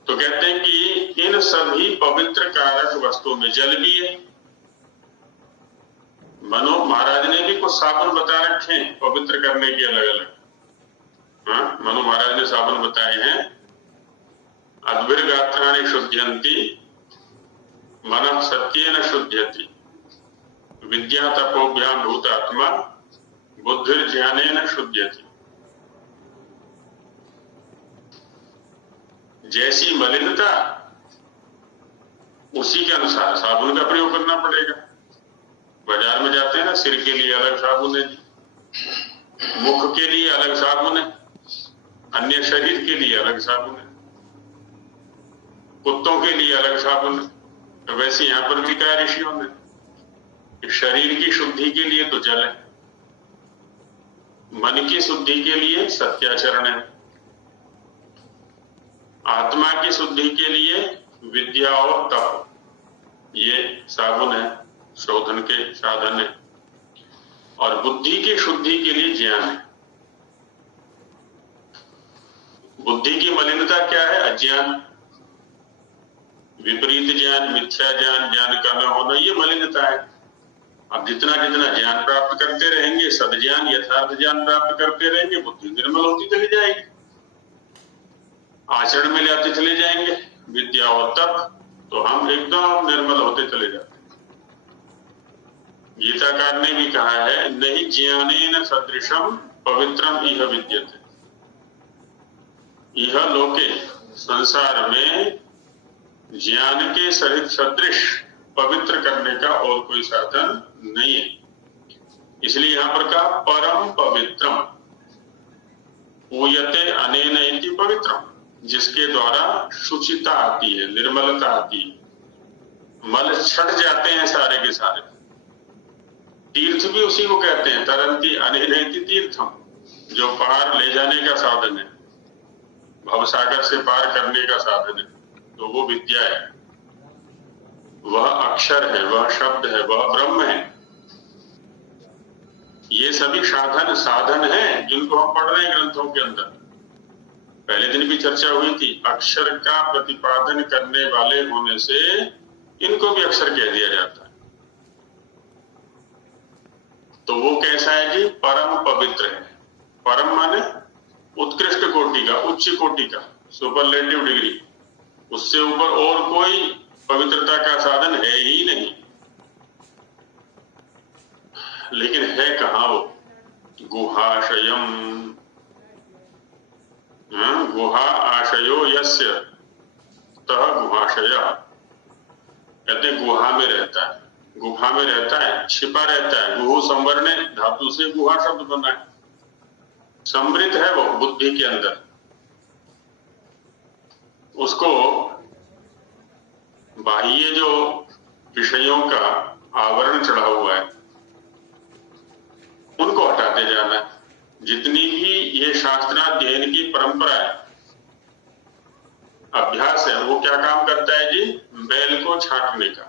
तो कहते हैं कि इन सभी पवित्र कारक वस्तुओं में जल भी है। मनु महाराज ने भी कुछ साबुन बता रखे हैं पवित्र करने के अलग अलग। हाँ, मनु महाराज ने साबुन बताए हैं। अद्भिर्गात्राणि शुद्ध्यन्ति, मनः सत्येन शुद्ध्यति, विद्या तपोभ्याम भूतात्मा, बुद्धिर्ज्ञानेन शुद्ध्यति। जैसी मलिनता उसी के अनुसार साबुन का प्रयोग करना पड़ेगा। बाजार में जाते हैं ना, सिर के लिए अलग साबुन है, मुख के लिए अलग साबुन है, अन्य शरीर के लिए अलग साबुन है, कुत्तों के लिए अलग साबुन है। तो वैसे यहां पर भी कहा ऋषियों ने, शरीर की शुद्धि के लिए तो जल है, मन की शुद्धि के लिए सत्याचरण है, आत्मा की शुद्धि के लिए विद्या और तप, ये साबुन है, शोधन के साधन है, और बुद्धि की शुद्धि के लिए ज्ञान है। बुद्धि की मलिनता क्या है? अज्ञान, विपरीत ज्ञान, मिथ्या ज्ञान, ज्ञान का न होना, ये मलिनता है। अब जितना जितना ज्ञान प्राप्त करते रहेंगे, सद्ज्ञान यथार्थ ज्ञान प्राप्त करते रहेंगे, बुद्धि निर्मल होती चली जाएगी, आचरण में लाते चले जाएंगे विद्या और तप, तो हम एकदम निर्मल होते चले जाते हैं। गीताकार ने भी कहा है, नहीं ज्ञानेन सदृशम पवित्रम इह विद्यते। यह लोके, संसार में ज्ञान के सहित सदृश पवित्र करने का और कोई साधन नहीं है। इसलिए यहां पर कहा परम पवित्रम, पूयते अनेन इति पवित्रम, जिसके द्वारा शुचिता आती है, निर्मलता आती है, मल छट जाते हैं सारे के सारे। तीर्थ भी उसी को कहते हैं, तरंती अनेन इति तीर्थम, जो पार ले जाने का साधन है, भवसागर से पार करने का साधन है, तो वो विद्या है, वह अक्षर है, वह शब्द है, वह ब्रह्म है। ये सभी साधन हैं जिनको हम पढ़ रहे हैं ग्रंथों के अंदर। पहले दिन भी चर्चा हुई थी, अक्षर का प्रतिपादन करने वाले होने से इनको भी अक्षर कह दिया जाता है। तो वो कैसा है जी? परम पवित्र है। परम माने उत्कृष्ट कोटि का, उच्च कोटि का, सुपरलेटिव डिग्री, उससे ऊपर और कोई पवित्रता का साधन है ही नहीं। लेकिन है कहाँ वो? गुहाशयम, गुहा आशयो यस्य तह गुहाशय, कहते हैं गुहा में रहता है। गुफा में रहता है, छिपा रहता है। गुहु संवरणे धातु से गुहा शब्द बना है। समृद्ध है वो बुद्धि के अंदर, उसको बाह्य जो विषयों का आवरण चढ़ा हुआ है उनको हटाते जाना है। जितनी भी ये शास्त्राध्ययन की परंपरा है, अभ्यास है, वो क्या काम करता है जी? मैल को छांटने का।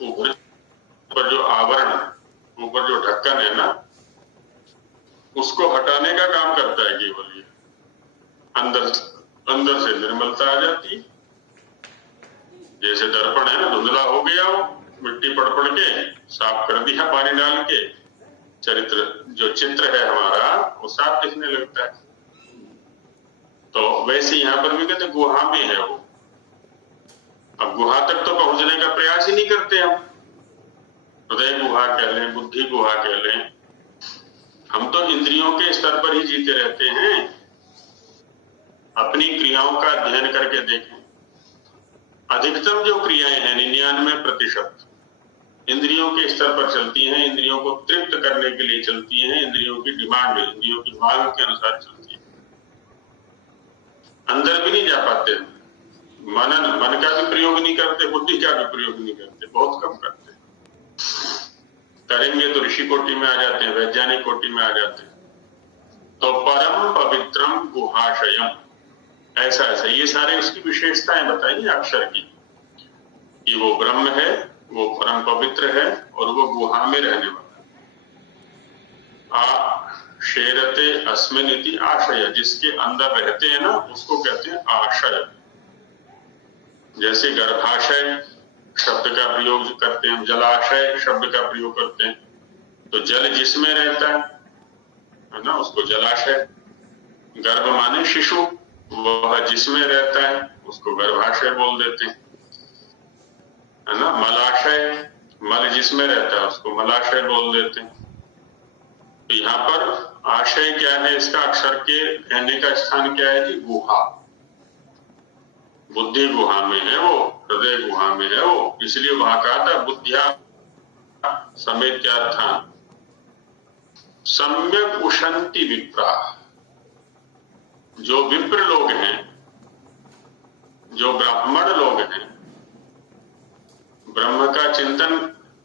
ऊपर जो आवरण, ऊपर जो ढक्कन है ना, उसको हटाने का काम करता है केवल ये। अंदर से निर्मलता आ जाती है। जैसे दर्पण है ना, धुंधला हो गया वो, मिट्टी पड़ के साफ कर दिया पानी डाल के, चरित्र जो चित्र है हमारा वो साफ दिखने लगता है। तो वैसे यहाँ पर भी कहते गुहा में है वो। अब गुहा तक तो पहुंचने का प्रयास ही नहीं करते हम। हृदय गुहा कह लें, बुद्धि गुहा कह लें, हम तो इंद्रियों के स्तर पर ही जीते रहते हैं। अपनी क्रियाओं का अध्ययन करके देखें। अधिकतम जो क्रियाएं हैं 99% इंद्रियों के स्तर पर चलती हैं, इंद्रियों को तृप्त करने के लिए चलती हैं, इंद्रियों की डिमांड, इंद्रियों की मांग के अनुसार चलती है। अंदर भी नहीं जा पाते। मन का भी प्रयोग नहीं करते, बुद्धि का भी प्रयोग नहीं करते, बहुत कम करते। करेंगे तो ऋषि कोटि में आ जाते हैं, वैज्ञानिक कोटि में आ जाते हैं। तो परम पवित्रम गुहाशयम, ऐसा ये सारे उसकी विशेषताएं बताइए अक्षर की, कि वो ब्रह्म है, वो परम पवित्र है और वो गुहा में रहने वाला है। शेरते अस्मिन इति आशय, जिसके अंदर रहते हैं ना उसको कहते हैं आशय। जैसे गर्भाशय शब्द का प्रयोग करते हैं, जलाशय शब्द का प्रयोग करते हैं, तो जल जिसमें रहता है ना उसको जलाशय। गर्भ माने शिशु, वह जिसमें रहता है उसको गर्भाशय बोल देते हैं, है ना। मलाशय, मल जिसमें रहता है उसको मलाशय बोल देते हैं। तो यहाँ पर आशय क्या है इसका? अक्षर के रहने का स्थान क्या है जी? गुहा। बुद्धि गुहा में है वो, हृदय गुहा में है वो, इसलिए वहां कहा था बुद्धिया समेत्यार्थान सम्यक उशंति विप्रा। जो विप्र लोग हैं, जो ब्राह्मण लोग हैं, ब्रह्म का चिंतन,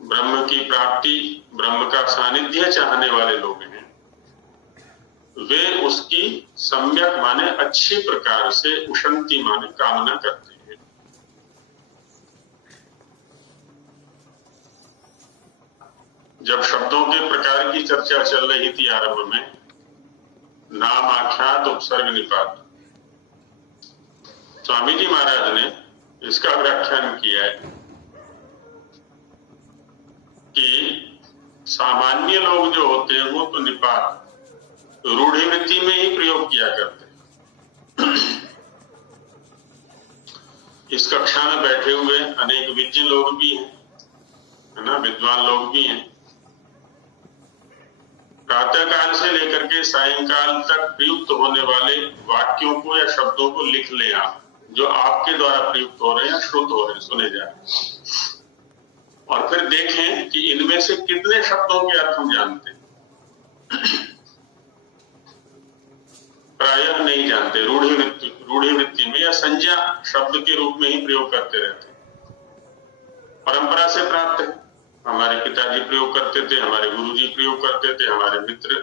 ब्रह्म की प्राप्ति, ब्रह्म का सानिध्य चाहने वाले लोग हैं, वे उसकी सम्यक माने अच्छी प्रकार से, उशंति माने कामना करते हैं। जब शब्दों के प्रकार की चर्चा चल रही थी आरंभ में, नाम आख्यात उपसर्ग निपात, स्वामी जी महाराज ने इसका व्याख्यान किया है कि सामान्य लोग जो होते हैं वो तो निपात रूढ़ी वृत्ति में ही प्रयोग किया करते हैं। इस कक्षा में बैठे हुए अनेक विज्ञ लोग भी हैं, है ना, विद्वान लोग भी हैं। प्रातः काल से लेकर के सायंकाल तक प्रयुक्त होने वाले वाक्यों को या शब्दों को लिख लें आप, जो आपके द्वारा प्रयुक्त हो रहे हैं, श्रुत हो रहे हैं, सुने जा रहे हैं, और फिर देखें कि इनमें से कितने शब्दों के अर्थ हम जानते हैं। प्रायः नहीं जानते। रूढ़ी वृत्ति में या संज्ञा शब्द के रूप में ही प्रयोग करते रहते हैं। परंपरा से प्राप्त है, हमारे पिताजी प्रयोग करते थे, हमारे गुरुजी प्रयोग करते थे, हमारे मित्र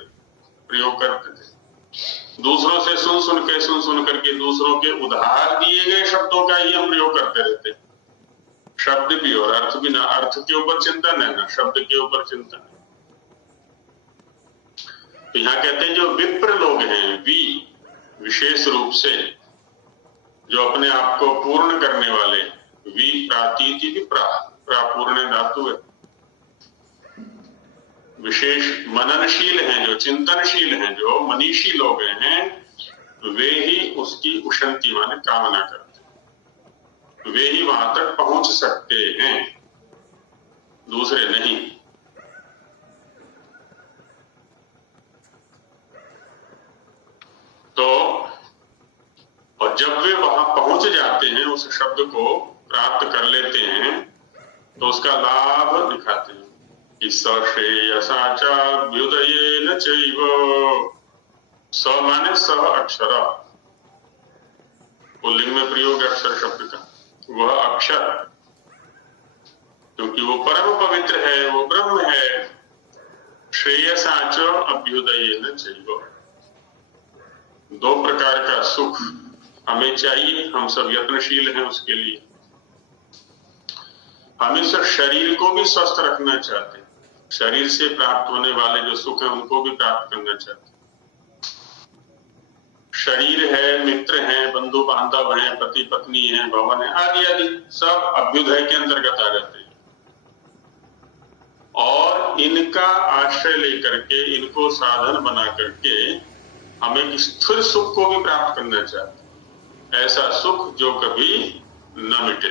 प्रयोग करते थे। दूसरों से सुन करके दूसरों के उधार दिए गए शब्दों का ही हम प्रयोग करते रहते। शब्द भी और अर्थ भी, ना अर्थ के ऊपर चिंतन है ना शब्द के ऊपर चिंतन है। तो यहाँ कहते हैं जो विप्र लोग हैं, विशेष रूप से जो अपने आप को पूर्ण करने वाले, प्रातीति विप्रा, प्रापूर्ण धातु है, विशेष मननशील हैं, जो चिंतनशील हैं, जो मनीषी लोग हैं, वे ही उसकी उशंति माने कामना करते हैं, वे ही वहां तक पहुंच सकते हैं, दूसरे नहीं। तो और जब वे वहां पहुंच जाते हैं, उस शब्द को प्राप्त कर लेते हैं, तो उसका लाभ दिखाते हैं कि सश्रेयसाचाभ्युदयेन चैव, स माने सह अक्षर, पुल्लिंग में प्रयोग अक्षर शब्द का, वह अक्षर, क्योंकि वो परम पवित्र है, वो ब्रह्म है। श्रेयसाच अभ्युदयेन चैव, दो प्रकार का सुख हमें चाहिए, हम सब यत्नशील हैं उसके लिए। हम इस शरीर को भी स्वस्थ रखना चाहते हैं, शरीर से प्राप्त होने वाले जो सुख है उनको भी प्राप्त करना चाहते हैं। शरीर है, मित्र हैं, बंधु बांधव हैं, पति पत्नी है, भवन है, आदि आदि सब अभ्युदय के अंतर्गत आ जाते हैं। और इनका आश्रय लेकर के, इनको साधन बना करके हम एक स्थिर सुख को भी प्राप्त करना चाहते हैं, ऐसा सुख जो कभी न मिटे,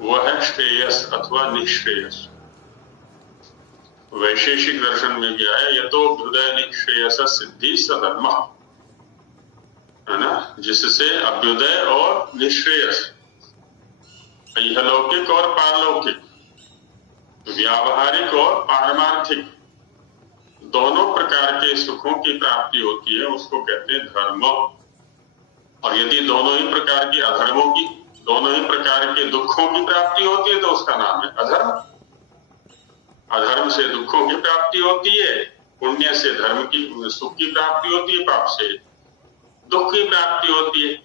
वह है श्रेयस अथवा निश्रेयस। वैशेषिक दर्शन में भी आया, यतो अभ्युदय निश्रेयस सिद्धि सधर्म, है ना, जिससे अभ्युदय और निश्रेयस, इहलौकिक और पारलौकिक, व्यावहारिक और पारमार्थिक, दोनों प्रकार के सुखों की प्राप्ति होती है, उसको कहते हैं धर्म। और यदि दोनों ही प्रकार की अधर्मों की, दोनों ही प्रकार के दुखों की प्राप्ति होती है तो उसका नाम है अधर्म। अधर्म से दुखों की प्राप्ति होती है, पुण्य से धर्म की सुख की प्राप्ति होती है, पाप से दुख की प्राप्ति होती है।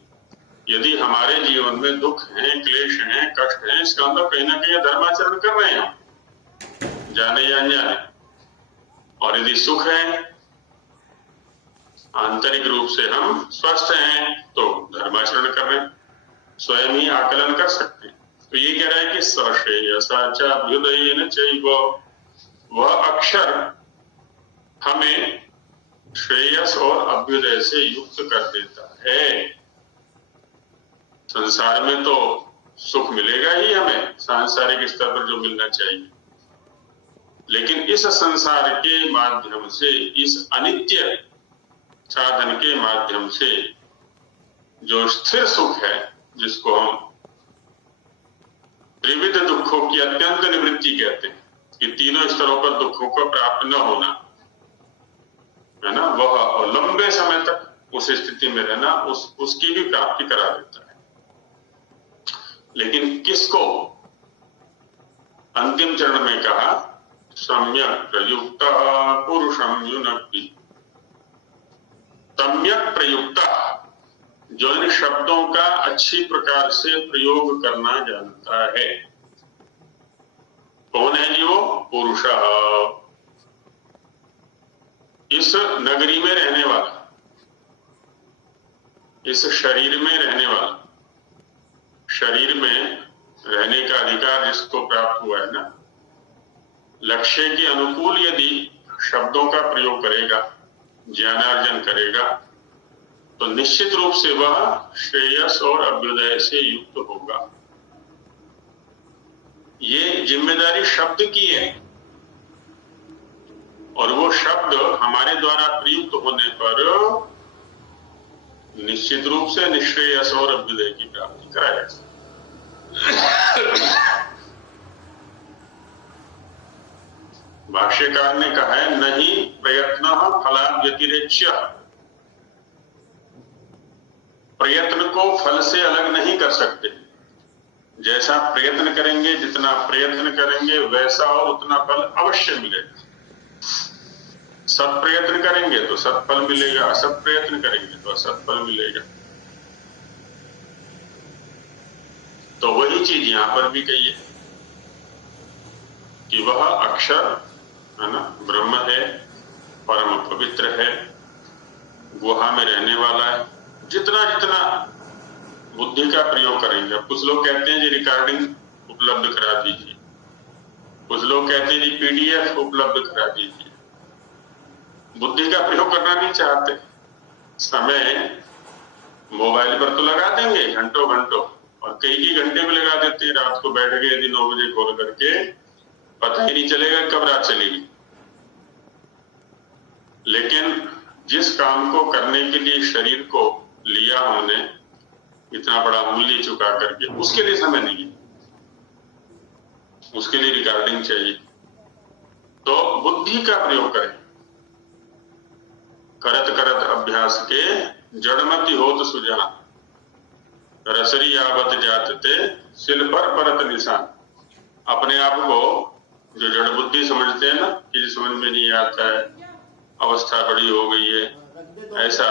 यदि हमारे जीवन में दुख है, क्लेश है, कष्ट है, इसका मतलब कहीं ना कहीं धर्माचरण कर रहे हैं, जाने या अनजाने। और यदि सुख है, आंतरिक रूप से हम स्वस्थ हैं, तो धर्माचरण कर रहे हैं, स्वयं ही आकलन कर सकते हैं। तो ये कह रहा है कि सश्रेयसाचाभ्युदयेन चैव, वह अक्षर हमें श्रेयस और अभ्युदय से युक्त कर देता है। संसार में तो सुख मिलेगा ही हमें, सांसारिक स्तर पर जो मिलना चाहिए, लेकिन इस संसार के माध्यम से, इस अनित्य साधन के माध्यम से जो स्थिर सुख है, जिसको हम त्रिविध दुखों की अत्यंत निवृत्ति कहते हैं, कि तीनों स्तरों पर दुखों को प्राप्त न होना, है ना, वह लंबे समय तक उस स्थिति में रहना, उसकी भी प्राप्ति करा देता है। लेकिन किसको? अंतिम चरण में कहा, सम्यक प्रयुक्त पुरुषम युनक्ति, सम्यक प्रयुक्त, जो इन शब्दों का अच्छी प्रकार से प्रयोग करना जानता है। कौन है जी वो? पुरुष, इस नगरी में रहने वाला, इस शरीर में रहने वाला, शरीर में रहने का अधिकार जिसको प्राप्त हुआ है ना, लक्ष्य के अनुकूल यदि शब्दों का प्रयोग करेगा, ज्ञानार्जन करेगा, तो निश्चित रूप से वह श्रेयस और अभ्युदय से युक्त होगा। ये जिम्मेदारी शब्द की है, और वो शब्द हमारे द्वारा प्रयुक्त होने पर निश्चित रूप से निश्रेयस और अभ्युदय की प्राप्ति कराएगा। भाष्यकार ने कहा है, नहीं प्रयत्न फलाद्व्यतिरेक्ष्य, प्रयत्न को फल से अलग नहीं कर सकते। जैसा प्रयत्न करेंगे, जितना प्रयत्न करेंगे, वैसा और उतना फल अवश्य मिलेगा। सत प्रयत्न करेंगे तो सत्फल मिलेगा, असत प्रयत्न करेंगे तो असत्फल मिलेगा। तो वही चीज यहां पर भी कही है कि वह अक्षर, है ना, ब्रह्म है, परम पवित्र है, गुहा में रहने वाला है। जितना जितना बुद्धि का प्रयोग करेंगे, कुछ लोग कहते हैं जी रिकॉर्डिंग उपलब्ध करा दीजिए, कुछ लोग कहते हैं जी पीडीएफ उपलब्ध करा दीजिए। बुद्धि का प्रयोग करना नहीं चाहते, समय मोबाइल पर तो लगा देंगे घंटों घंटों, और कई घंटे भी लगा देते हैं। रात को बैठ गए यदि 9 बजे खोल करके, पता ही नहीं चलेगा कब रात चलेगी। लेकिन जिस काम को करने के लिए शरीर को लिया हमने, इतना बड़ा मूल्य चुका करके, उसके लिए समय नहीं है। उसके लिए रिकॉर्डिंग चाहिए। तो बुद्धि का प्रयोग करें। करत करत अभ्यास के जड़मति होत सुजान, रसरी आवत जात ते सिल पर परत निशान। अपने आप को जो जड़ बुद्धि समझते हैं ना, कि समझ में नहीं आता है, अवस्था बड़ी हो गई है, ऐसा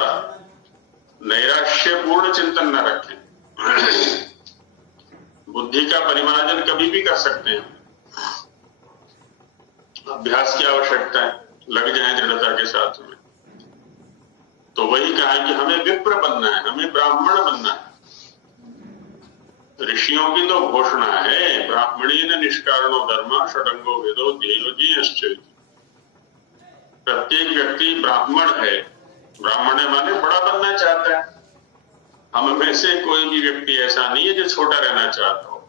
नैराश्यपूर्ण चिंतन न रखें। बुद्धि का परिमार्जन कभी भी कर सकते हैं। अभ्यास की आवश्यकता है, लग जाए दृढ़ता के साथ में। तो वही कहा कि हमें विप्र बनना है, हमें ब्राह्मण बनना है। ऋषियों की तो घोषणा है, ब्राह्मणेन निष्कारणो धर्म षडंगो वेदो ध्येयो जीयश्च। प्रत्येक व्यक्ति ब्राह्मण है। ब्राह्मण है माने बड़ा बनना चाहता है। हम में से कोई भी व्यक्ति ऐसा नहीं है जो छोटा रहना चाहता हो।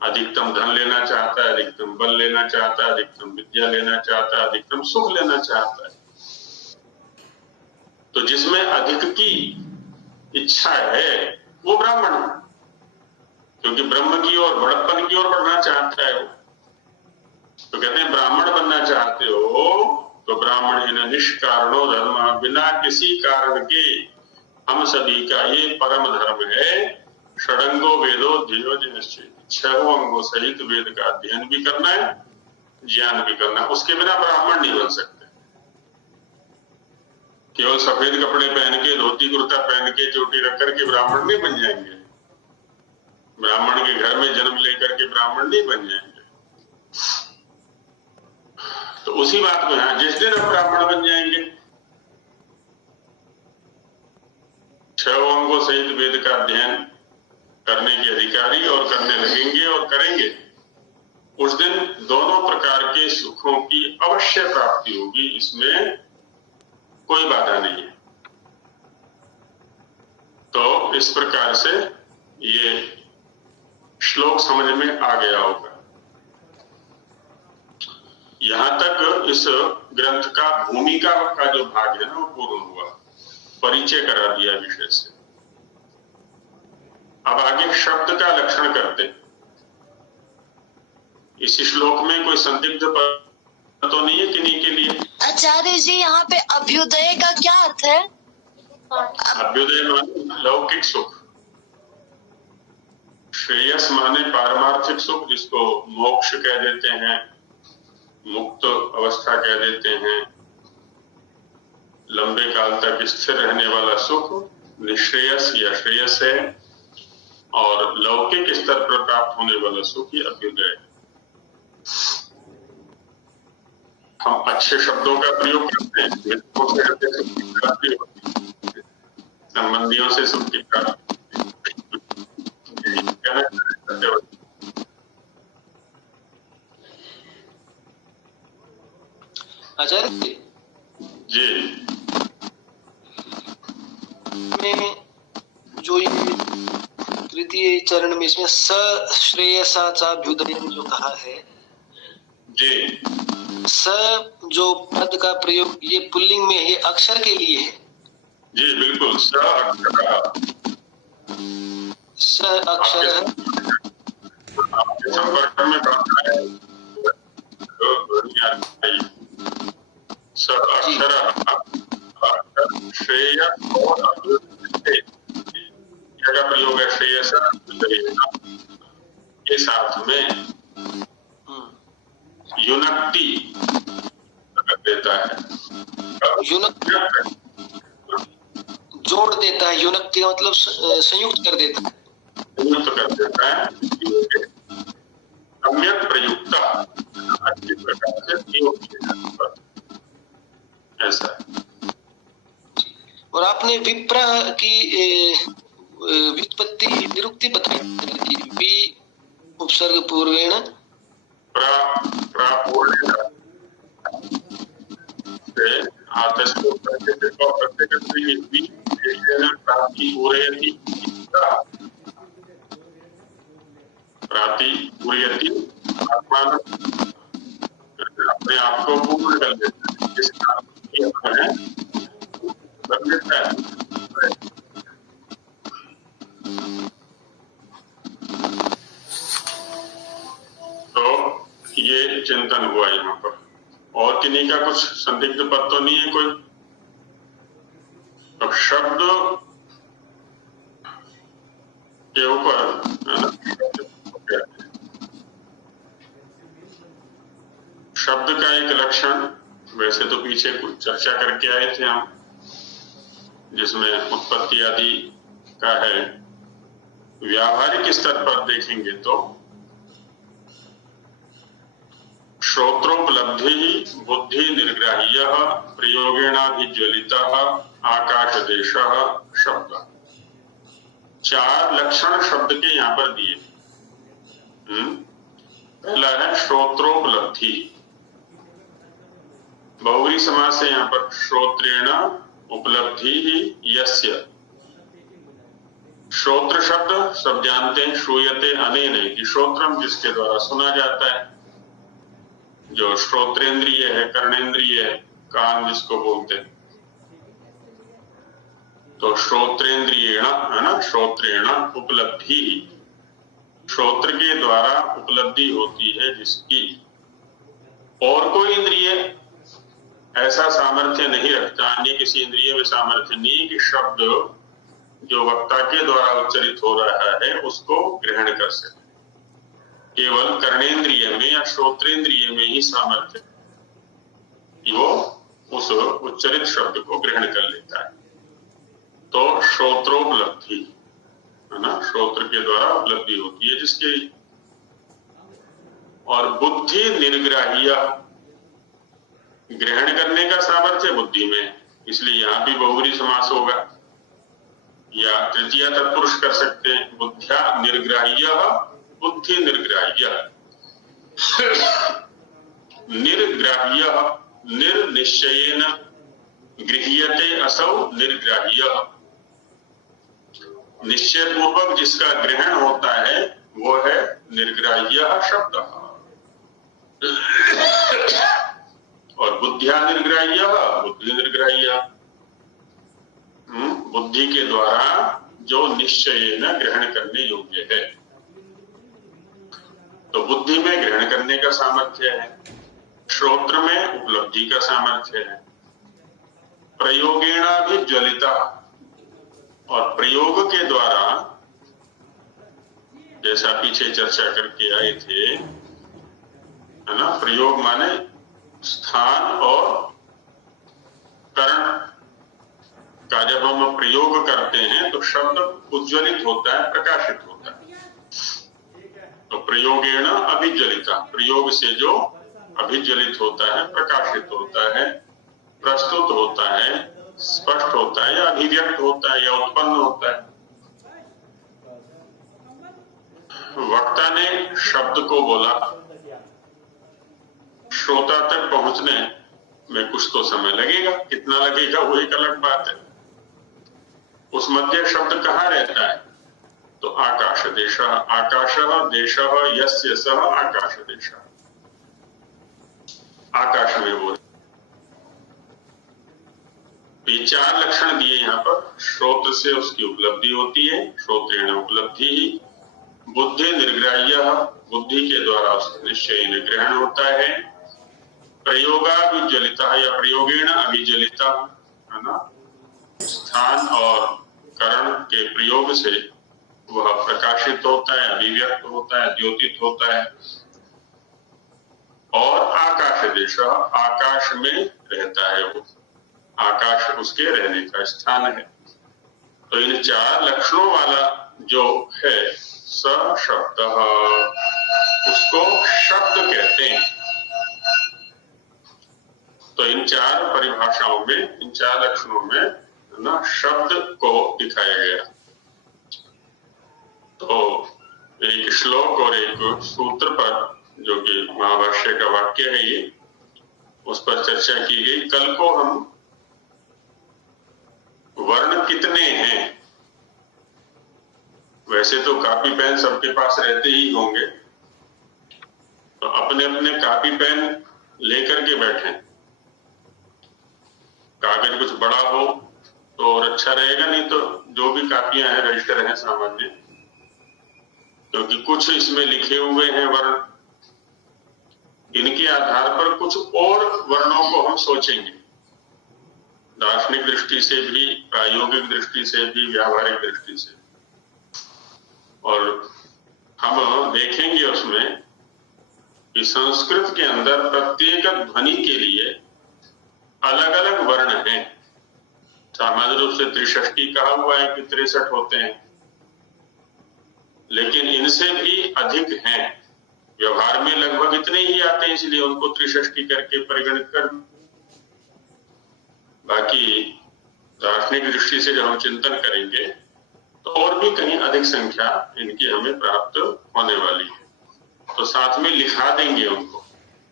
अधिकतम धन लेना चाहता है, अधिकतम बल लेना चाहता है, अधिकतम विद्या लेना चाहता है, अधिकतम सुख लेना चाहता है। तो जिसमें अधिक की इच्छा है वो ब्राह्मण है, क्योंकि ब्रह्म की ओर, बड़प्पन की ओर बढ़ना चाहता है वो। तो कहते हैं ब्राह्मण बनना चाहते हो तो ब्राह्मण निष्कारणो धर्म, बिना किसी कारण के हम सभी का ये परम धर्म है। षडंगो वेदो ध्येयो निश्चय, 6 अंगों सहित वेद का अध्ययन भी करना है, ज्ञान भी करना है। उसके बिना ब्राह्मण नहीं बन सकते। केवल सफेद कपड़े पहन के, धोती कुर्ता पहन के, चोटी रख करके ब्राह्मण नहीं बन जाएंगे। ब्राह्मण के घर में जन्म लेकर के ब्राह्मण नहीं बन जाएंगे। तो उसी बात को यहां, जिस दिन हम ब्राह्मण बन जाएंगे, 6 अंगों सहित वेद का अध्ययन करने के अधिकारी और करने लगेंगे और करेंगे, उस दिन दोनों प्रकार के सुखों की अवश्य प्राप्ति होगी। इसमें कोई बाधा नहीं है। तो इस प्रकार से ये श्लोक समझ में आ गया होगा। यहां तक इस ग्रंथ का भूमिका का जो भाग है ना, वो पूर्ण हुआ, परिचय करा दिया विषय से। अब आगे शब्द का लक्षण करते हैं। इस श्लोक में कोई संदिग्ध पद तो नहीं है किन्हीं के लिए? आचार्य जी, यहाँ पे अभ्युदय का क्या अर्थ है? अभ्युदय माने लौकिक सुख, श्रेयस माने पारमार्थिक सुख, जिसको मोक्ष कह देते हैं, मुक्त अवस्था कह देते हैं, लंबे काल तक स्थिर रहने वाला सुख निश्रेयस या श्रेयस है, और लौकिक स्तर पर प्राप्त होने वाला सुख ही अभ्युदय है। हम अच्छे शब्दों का प्रयोग करते हैं, संबंधियों से सुख की प्राप्ति। आचार्य जी, में जो ये तृतीय चरण में इसमें सश्रेयसाचाभ्युदय जो कहा है जी, स जो पद का प्रयोग ये पुल्लिंग में ये अक्षर के लिए है। जी बिल्कुल, स अक्षर, स अक्षर है। आपके संपर्क में बात है स अक्षर श्रेय और अभ्युदय का प्रयोग है। श्रेयस के साथ में युनक्ति देता है, जोड़ देता है। युनक्ति का मतलब संयुक्त कर देता है, संयुक्त कर देता है। सम्यक प्रयुक्ता अच्छी प्रकार से प्रयोग किया, ऐसा है। और आपने विप्र की व्युत्पत्ति निरुक्ति बताई, वि उपसर्ग पूर्वेण अपने आप को पूर्ण कर देता है, जिस काम है कर देता है। तो कथन हुआ यहाँ पर। और किन्हीं का कुछ संदिग्ध पद तो नहीं है कोई? अब शब्द के ऊपर है ना, शब्द का एक लक्षण वैसे तो पीछे कुछ चर्चा करके आए थे हम, जिसमें उत्पत्ति आदि का है। व्यावहारिक स्तर पर देखेंगे तो श्रोत्रोपलब्धि बुद्धि निर्ग्राह्य प्रयोगेणाभिज्वलितः आकाशदेशः शब्द, 4 लक्षण शब्द के यहाँ पर दिए। पहला है श्रोत्रोपलब्धि, बहुव्रीहि समास से यहाँ पर श्रोत्रेण उपलब्धि ही यस्य। श्रोत्र शब्द सब जानते हैं, श्रूयते अनेन कि श्रोत्रम जिसके द्वारा सुना जाता है, जो श्रोत्रेंद्रिय है, कर्णेंद्रिय है, कान जिसको बोलते हैं। तो श्रोत्रेंद्रियेण है ना, श्रोत्रेण उपलब्धि, श्रोत्र के द्वारा उपलब्धि होती है जिसकी। और कोई इंद्रिय ऐसा सामर्थ्य नहीं रखता, अन्य किसी इंद्रिय में सामर्थ्य नहीं कि शब्द जो वक्ता के द्वारा उच्चरित हो रहा है उसको ग्रहण कर सके। केवल कर्णेंद्रिय में या श्रोत्रेंद्रिय में ही सामर्थ्य कि वो उस उच्चरित शब्द को ग्रहण कर लेता है। तो श्रोत्रोपलब्धि है ना, श्रोत्र के द्वारा उपलब्धि होती है जिसके। और बुद्धि निर्ग्राह्य, ग्रहण करने का सामर्थ्य बुद्धि में, इसलिए यहां भी बहुव्रीहि समास होगा, या तृतीया तत्पुरुष कर सकते हैं। बुद्ध्या निर्ग्राह्य बुद्धि निर्ग्राह्य, निर्ग्राह्य निर्निश्चयेन गृह्यते असौ निर्ग्राह्य, निश्चय पूर्वक जिसका ग्रहण होता है वो है निर्ग्राह्य शब्द। और बुद्धिया निर्ग्राह्य बुद्धि निर्ग्राह्य, बुद्धि के द्वारा जो निश्चय न ग्रहण करने योग्य है। तो बुद्धि में ग्रहण करने का सामर्थ्य है, श्रोत्र में उपलब्धि का सामर्थ्य है, प्रयोगेणा भी ज्वलिता, और प्रयोग के द्वारा जैसा पीछे चर्चा करके आए थे है ना, प्रयोग माने स्थान और करण का जब हम प्रयोग करते हैं तो शब्द उज्ज्वलित होता है, प्रकाशित होता है। तो प्रयोगेण अभिज्वलिता, प्रयोग से जो अभिज्वलित होता है, प्रकाशित होता है, प्रस्तुत होता है, स्पष्ट होता है, या अभिव्यक्त होता है, या उत्पन्न होता है। वक्ता ने शब्द को बोला, श्रोता तक पहुंचने में कुछ तो समय लगेगा, कितना लगेगा वो एक अलग बात है। उस मध्य शब्द कहाँ रहता है? तो आकाश देश, आकाश देश यस्य सह आकाश देश, आकाश में वो। ये 4 लक्षण दिए यहाँ पर। श्रोत्र से उसकी उपलब्धि होती है, श्रोत्रेण उपलब्धि, बुद्धि निर्ग्राह्य, बुद्धि के द्वारा उसका निश्चय ग्रहण होता है, प्रयोगाभिज्वलिता या प्रयोगेण अभिज्वलिता है ना, स्थान और करण के प्रयोग से वह प्रकाशित होता है, अभिव्यक्त होता है, द्योतित होता है। और आकाश देश, आकाश में रहता है वो, आकाश उसके रहने का स्थान है। तो इन 4 लक्षणों वाला जो है स शब्द, उसको शब्द कहते हैं। तो इन 4 परिभाषाओं में, इन 4 लक्षणों में ना शब्द को दिखाया गया। तो एक श्लोक और एक सूत्र पर, जो कि महाभाष्य का वाक्य है ये, उस पर चर्चा की गई। कल को हम वर्ण कितने हैं, वैसे तो कापी पेन सबके पास रहते ही होंगे, तो अपने अपने कापी पेन लेकर के बैठें। कागज कुछ बड़ा हो तो और अच्छा रहेगा, नहीं तो जो भी कापियां हैं रजिस्टर हैं सामान्य, क्योंकि कुछ इसमें लिखे हुए हैं वर्ण, इनके आधार पर कुछ और वर्णों को हम सोचेंगे, दार्शनिक दृष्टि से भी, प्रायोगिक दृष्टि से भी, व्यावहारिक दृष्टि से। और हम देखेंगे उसमें कि संस्कृत के अंदर प्रत्येक ध्वनि के लिए अलग अलग वर्ण हैं। सामान्य रूप से 63 कहा हुआ है कि 63 होते हैं, लेकिन इनसे भी अधिक हैं। व्यवहार में लगभग इतने ही आते हैं, इसलिए उनको 63 करके परिगणित कर। बाकी दार्शनिक दृष्टि से जब हम चिंतन करेंगे तो और भी कहीं अधिक संख्या इनकी हमें प्राप्त होने वाली है। तो साथ में लिखा देंगे उनको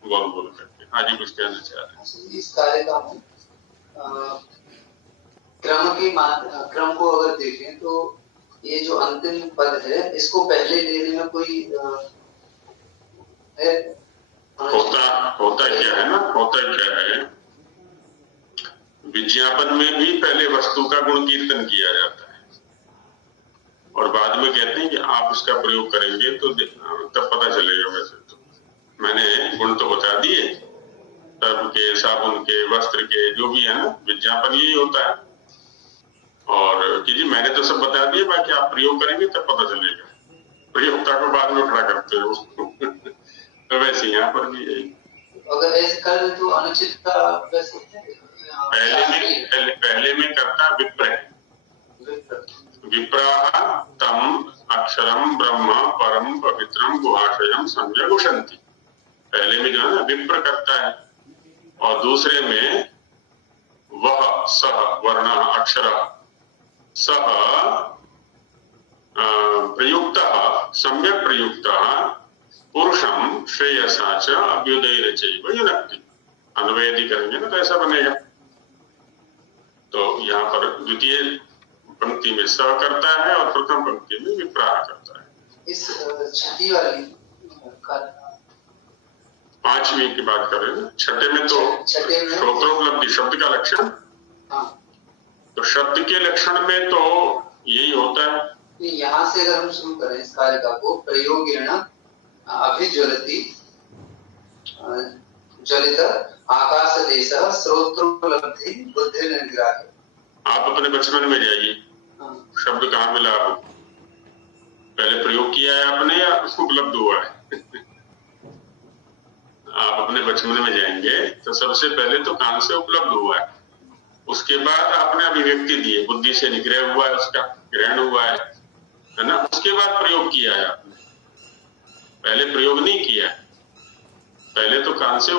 बोल बोल करके। हाँ जी, कुछ कहना चाह रहे हैं? इस कार्य का क्रम को अगर देखें तो ये जो अंतिम पद है, इसको पहले लेने में कोई है? होता क्या है ना, होता क्या है, विज्ञापन में भी पहले वस्तु का गुण कीर्तन किया जाता है और बाद में कहते हैं कि आप इसका प्रयोग करेंगे तो तब पता चलेगा। वैसे तो मैंने गुण तो बता दिए, सर्फ के, साबुन के, वस्त्र के, जो भी है ना, विज्ञापन यही होता है। और कि जी मैंने तो सब बता दिए, बाकी आप प्रयोग करेंगे तब पता चलेगा। प्रयोगता को बाद में खड़ा करते हो तो वैसे यहाँ पर भी यही। अगर ऐसे कर तो अनुचित का वैसे पहले में करता विप्र है। विप्राः तम अक्षरम ब्रह्म परम पवित्रम गुहाशयम सम्यक् उषन्ति। पहले में जो है ना विप्र करता है, और दूसरे में वह सह वर्ण अक्षर सह प्रयुक्तः सम्यक् प्रयुक्तः पुरुषम श्रेयसा च अभ्युदयैर्चैव युनक्ति। अन्वय यदि करेंगे ना तो ऐसा बनेगा। तो यहाँ पर द्वितीय पंक्ति में स करता है और प्रथम पंक्ति में विप्राह करता है। इस छठी वाली पांचवी की बात कर रहे हैं। छठे में तो श्रोत्रोपलब्धि शब्द का लक्षण। हाँ। तो शब्द के लक्षण में तो यही होता है। यहाँ से अगर हम शुरू करें इस कारिका को, प्रयोगेण अभिज्वलति ज्वलित आकाश देश श्रोत्रोपलब्धि बुद्धि निर्ग्राह्य। आप अपने बचपन में जाइए, शब्द कहाँ मिला आपको? पहले प्रयोग किया है आपने या उपलब्ध हुआ है? आप अपने बचपन में जाएंगे तो सबसे पहले तो कान से उपलब्ध हुआ है, उसके बाद आपने अभिव्यक्ति दी है, बुद्धि से निग्रह हुआ है, उसका ग्रहण हुआ है ना, उसके बाद प्रयोग किया है आपने। पहले प्रयोग नहीं किया, पहले तो कान से